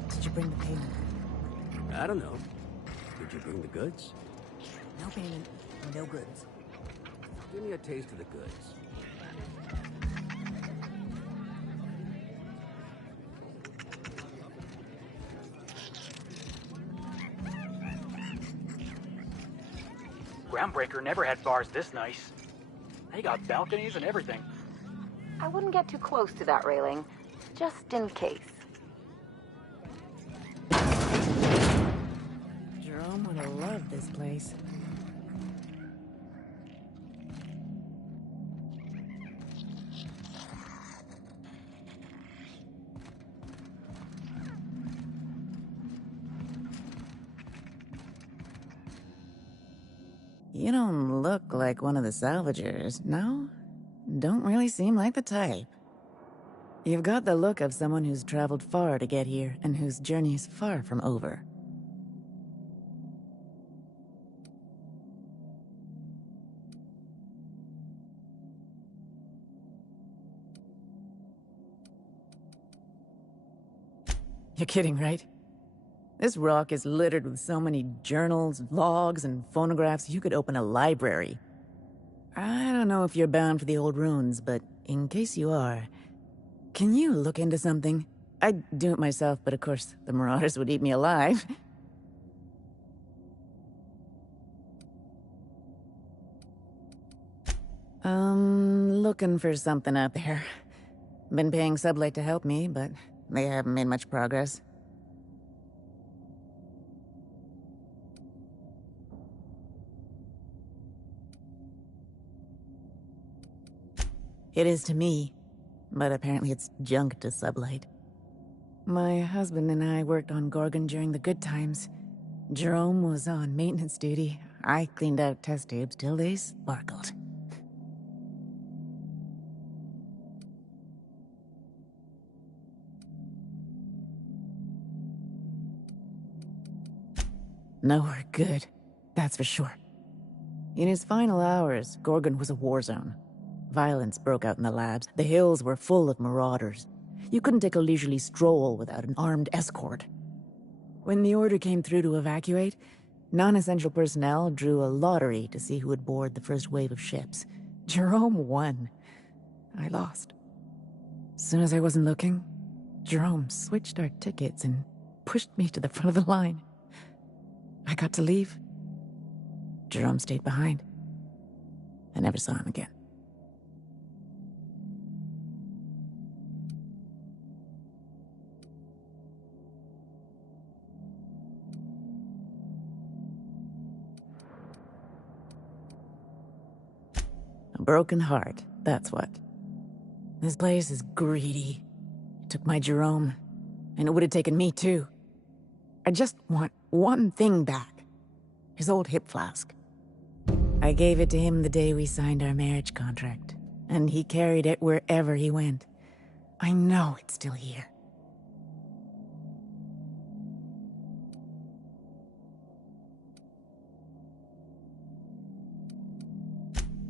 Did you bring the payment? I don't know. Did you bring the goods? No payment, no goods. Give me a taste of the goods. Groundbreaker never had bars this nice. They got balconies and everything. I wouldn't get too close to that railing, just in case. Jerome would have loved this place. You don't look like one of the salvagers, no? Don't really seem like the type. You've got the look of someone who's traveled far to get here and whose journey's far from over. You're kidding, right? This rock is littered with so many journals, logs, and phonographs you could open a library. I don't know if you're bound for the old ruins, but in case you are, can you look into something? I'd do it myself, but of course, the Marauders would eat me alive. Looking for something out there. Been paying Sublight to help me, but they haven't made much progress. It is to me, but apparently it's junk to Sublight. My husband and I worked on Gorgon during the good times. Jerome was on maintenance duty. I cleaned out test tubes till they sparkled. Nowhere good, that's for sure. In his final hours, Gorgon was a war zone. Violence broke out in the labs. The hills were full of marauders. You couldn't take a leisurely stroll without an armed escort. When the order came through to evacuate, non-essential personnel drew a lottery to see who would board the first wave of ships. Jerome won. I lost. As soon as I wasn't looking, Jerome switched our tickets and pushed me to the front of the line. I got to leave. Jerome stayed behind. I never saw him again. A broken heart, that's what. This place is greedy. It took my Jerome, and it would have taken me too. I just want one thing back. His old hip flask. I gave it to him the day we signed our marriage contract, and he carried it wherever he went. I know it's still here.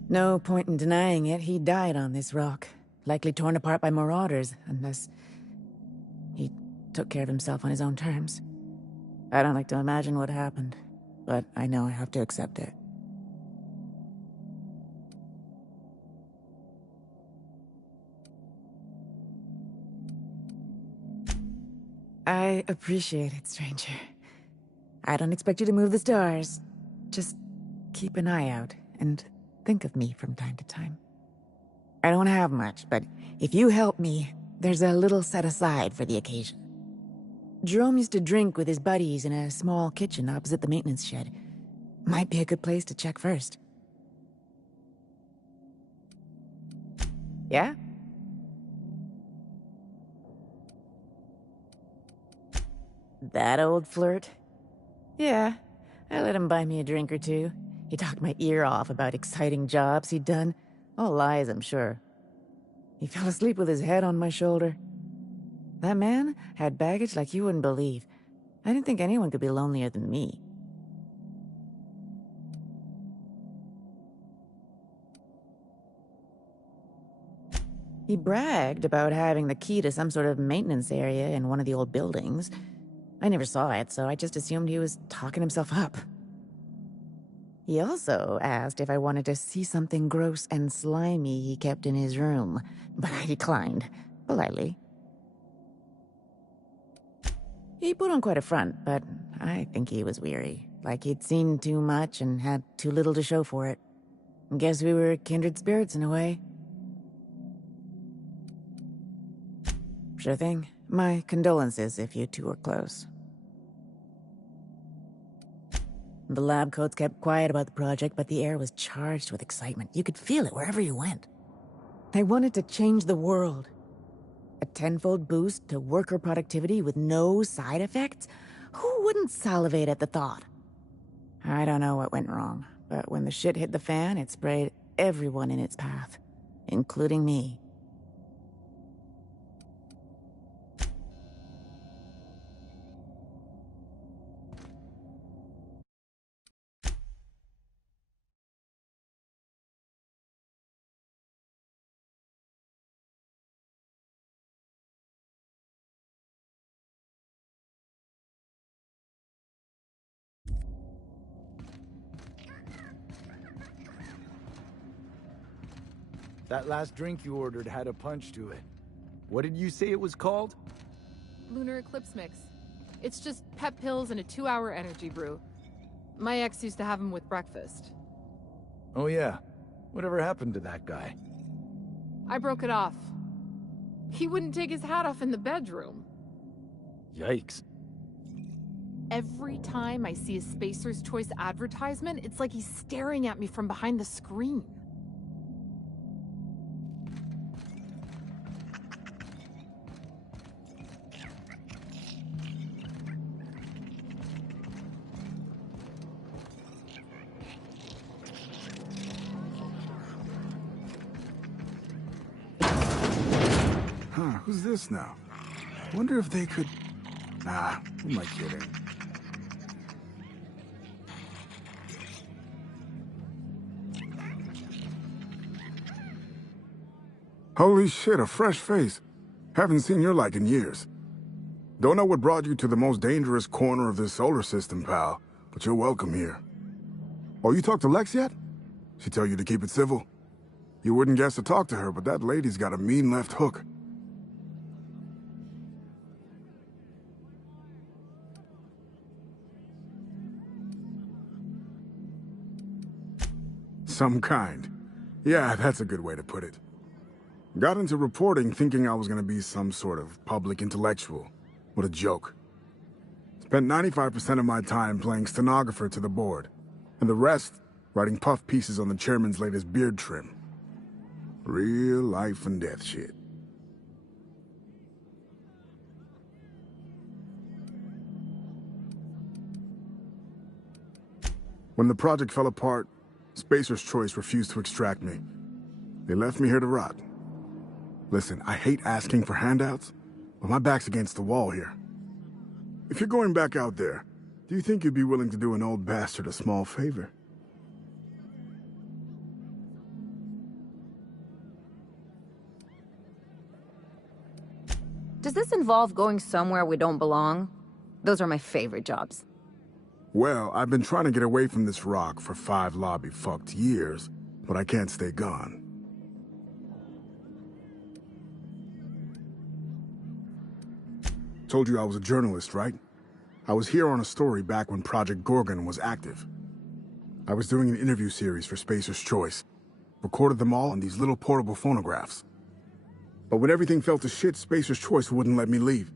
No point in denying it, he died on this rock. Likely torn apart by marauders, unless he took care of himself on his own terms. I don't like to imagine what happened, but I know I have to accept it. I appreciate it, stranger. I don't expect you to move the stars. Just keep an eye out, and think of me from time to time. I don't have much, but if you help me, there's a little set aside for the occasion. Jerome used to drink with his buddies in a small kitchen opposite the maintenance shed. Might be a good place to check first. Yeah? That old flirt? Yeah, I let him buy me a drink or two. He talked my ear off about exciting jobs he'd done. All lies, I'm sure. He fell asleep with his head on my shoulder. That man had baggage like you wouldn't believe. I didn't think anyone could be lonelier than me. He bragged about having the key to some sort of maintenance area in one of the old buildings. I never saw it, so I just assumed he was talking himself up. He also asked if I wanted to see something gross and slimy he kept in his room, but I declined, politely. He put on quite a front, but I think he was weary, like he'd seen too much and had too little to show for it. Guess we were kindred spirits in a way. Sure thing. My condolences if you two were close. The lab coats kept quiet about the project, but the air was charged with excitement. You could feel it wherever you went. They wanted to change the world. A tenfold boost to worker productivity with no side effects? Who wouldn't salivate at the thought? I don't know what went wrong, but when the shit hit the fan, it sprayed everyone in its path, including me. That last drink you ordered had a punch to it. What did you say it was called? Lunar Eclipse Mix. It's just pep pills and a 2-hour energy brew. My ex used to have them with breakfast. Oh yeah. Whatever happened to that guy? I broke it off. He wouldn't take his hat off in the bedroom. Yikes. Every time I see a Spacer's Choice advertisement, it's like he's staring at me from behind the screen. Huh, who's this now? Wonder if they could... Nah, who am I kidding? Holy shit, a fresh face. Haven't seen your like in years. Don't know what brought you to the most dangerous corner of this solar system, pal, but you're welcome here. Oh, you talked to Lex yet? She tell you to keep it civil? You wouldn't guess to talk to her, but that lady's got a mean left hook. Some kind. Yeah, that's a good way to put it. Got into reporting thinking I was gonna be some sort of public intellectual. What a joke. Spent 95% of my time playing stenographer to the board, and the rest writing puff pieces on the chairman's latest beard trim. Real life and death shit. When the project fell apart, Spacer's Choice refused to extract me. They left me here to rot. Listen, I hate asking for handouts, but my back's against the wall here. If you're going back out there, do you think you'd be willing to do an old bastard a small favor? Does this involve going somewhere we don't belong? Those are my favorite jobs. Well, I've been trying to get away from this rock for 5 lobby-fucked years, but I can't stay gone. Told you I was a journalist, right? I was here on a story back when Project Gorgon was active. I was doing an interview series for Spacer's Choice. Recorded them all on these little portable phonographs. But when everything fell to shit, Spacer's Choice wouldn't let me leave.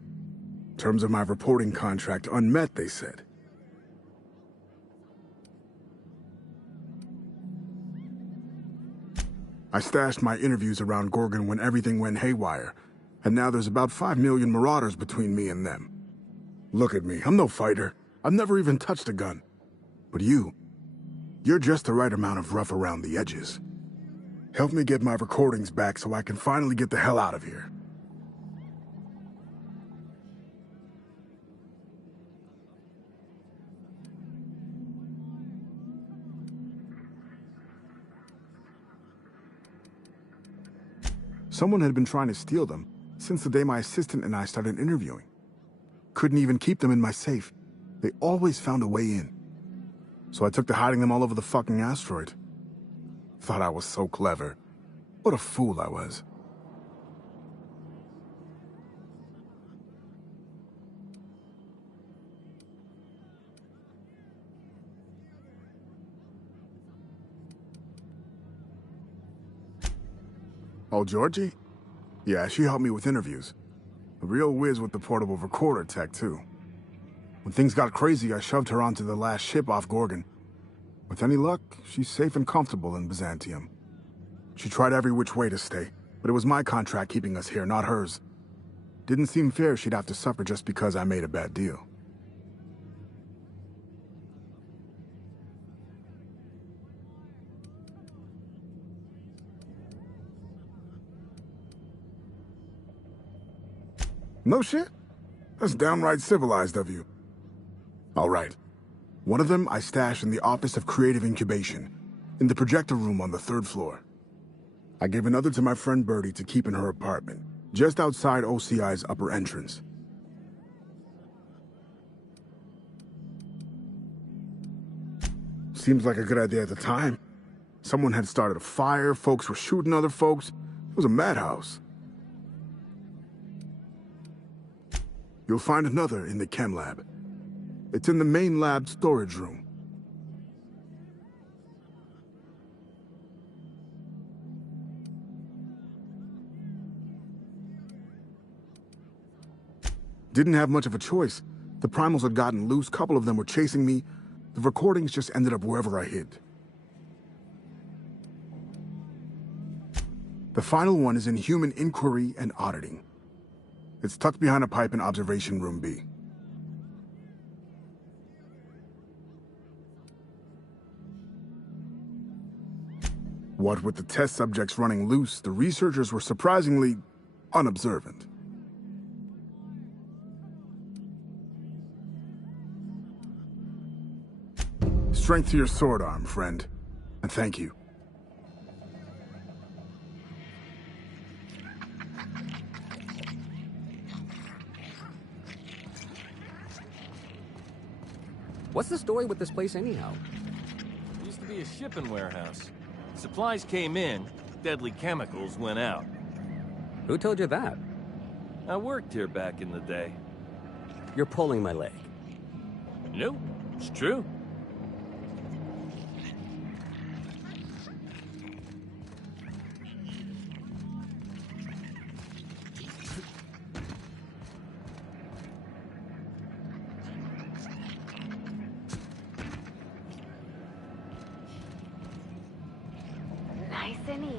Terms of my reporting contract unmet, they said. I stashed my interviews around Gorgon when everything went haywire, and now there's about 5 million marauders between me and them. Look at me, I'm no fighter. I've never even touched a gun. But you're just the right amount of rough around the edges. Help me get my recordings back so I can finally get the hell out of here. Someone had been trying to steal them since the day my assistant and I started interviewing. Couldn't even keep them in my safe. They always found a way in. So I took to hiding them all over the fucking asteroid. Thought I was so clever. What a fool I was. Oh, Georgie? Yeah, she helped me with interviews. A real whiz with the portable recorder tech, too. When things got crazy, I shoved her onto the last ship off Gorgon. With any luck, she's safe and comfortable in Byzantium. She tried every which way to stay, but it was my contract keeping us here, not hers. Didn't seem fair she'd have to suffer just because I made a bad deal. No shit? That's downright civilized of you. All right. One of them I stashed in the Office of Creative Incubation, in the projector room on the 3rd floor. I gave another to my friend Birdie to keep in her apartment, just outside OCI's upper entrance. Seems like a good idea at the time. Someone had started a fire, folks were shooting other folks. It was a madhouse. You'll find another in the chem lab. It's in the main lab storage room. Didn't have much of a choice. The primals had gotten loose, a couple of them were chasing me. The recordings just ended up wherever I hid. The final one is in Human Inquiry and Auditing. It's tucked behind a pipe in Observation Room B. What with the test subjects running loose, the researchers were surprisingly unobservant. Strength to your sword arm, friend. And thank you. What's the story with this place anyhow? Used to be a shipping warehouse. Supplies came in, deadly chemicals went out. Who told you that? I worked here back in the day. You're pulling my leg. Nope, it's true. Nice and easy.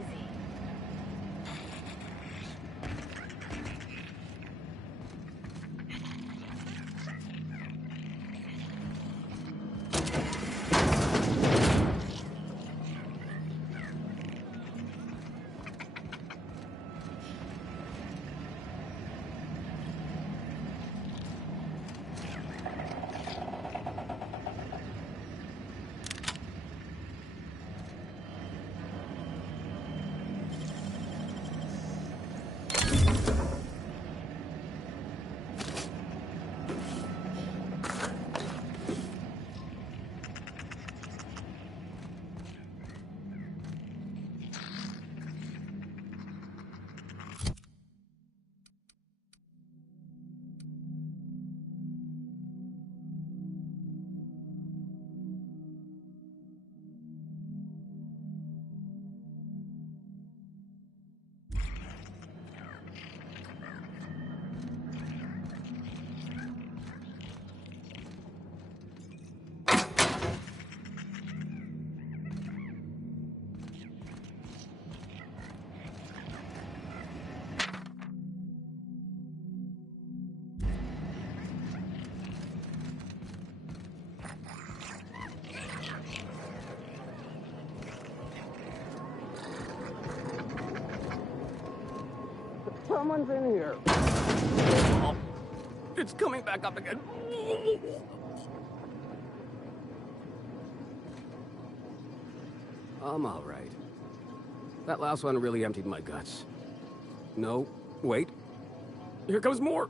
Someone's in here. It's coming back up again. I'm all right. That last one really emptied my guts. No, wait. Here comes more.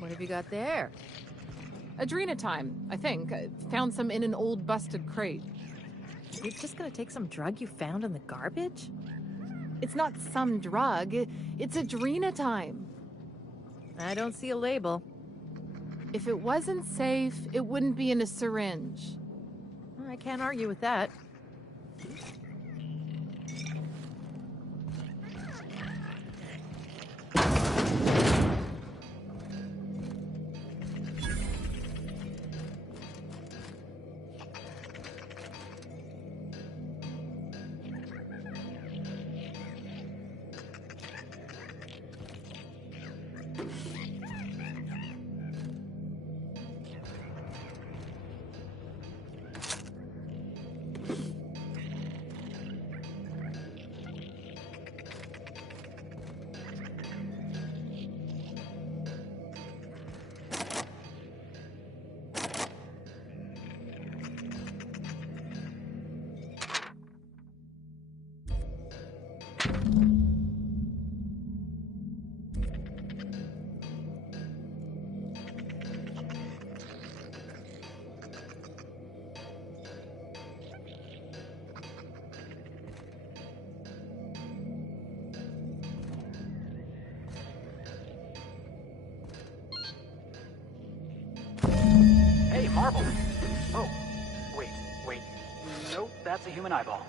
What have you got there? Adrenatime, I think. I found some in an old busted crate. You're just gonna take some drug you found in the garbage? It's not some drug. It's adrenatime. I don't see a label. If it wasn't safe, it wouldn't be in a syringe. I can't argue with that. marble. Oh, wait. Nope, that's a human eyeball.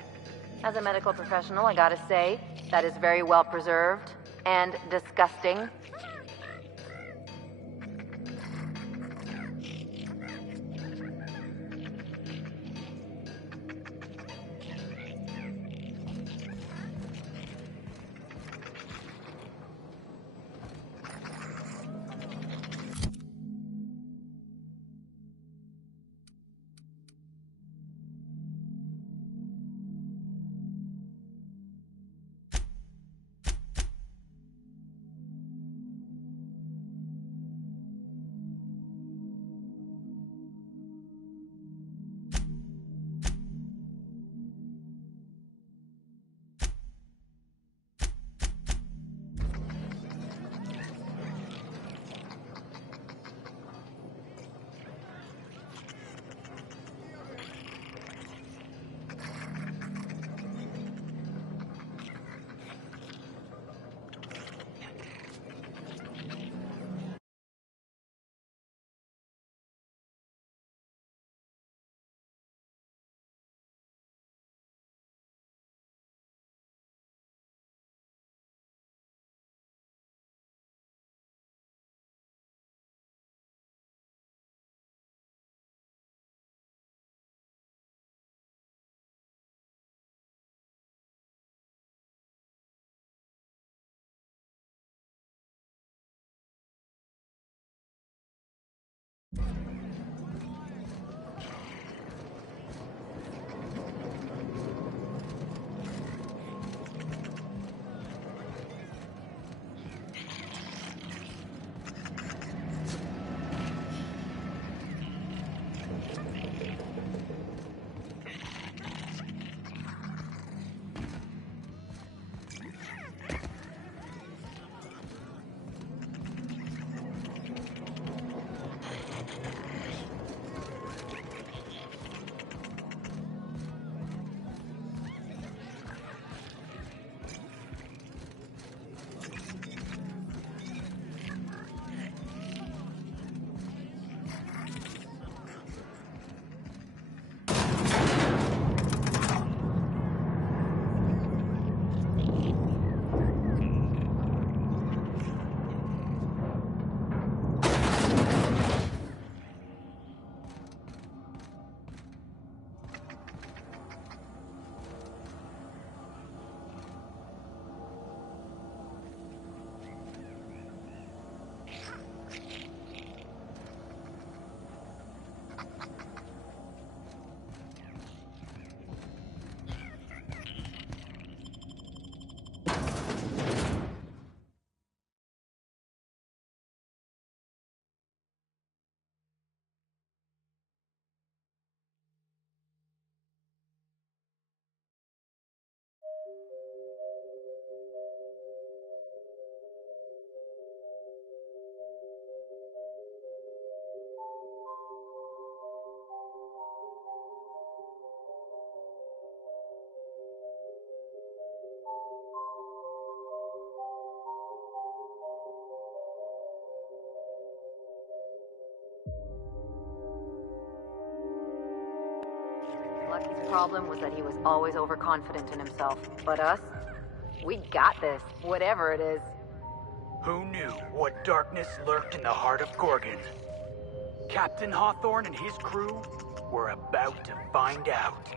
As a medical professional, I gotta say, that is very well preserved and disgusting. Lucky's problem was that he was always overconfident in himself. But us? We got this, whatever it is. Who knew what darkness lurked in the heart of Gorgon? Captain Hawthorne and his crew were about to find out.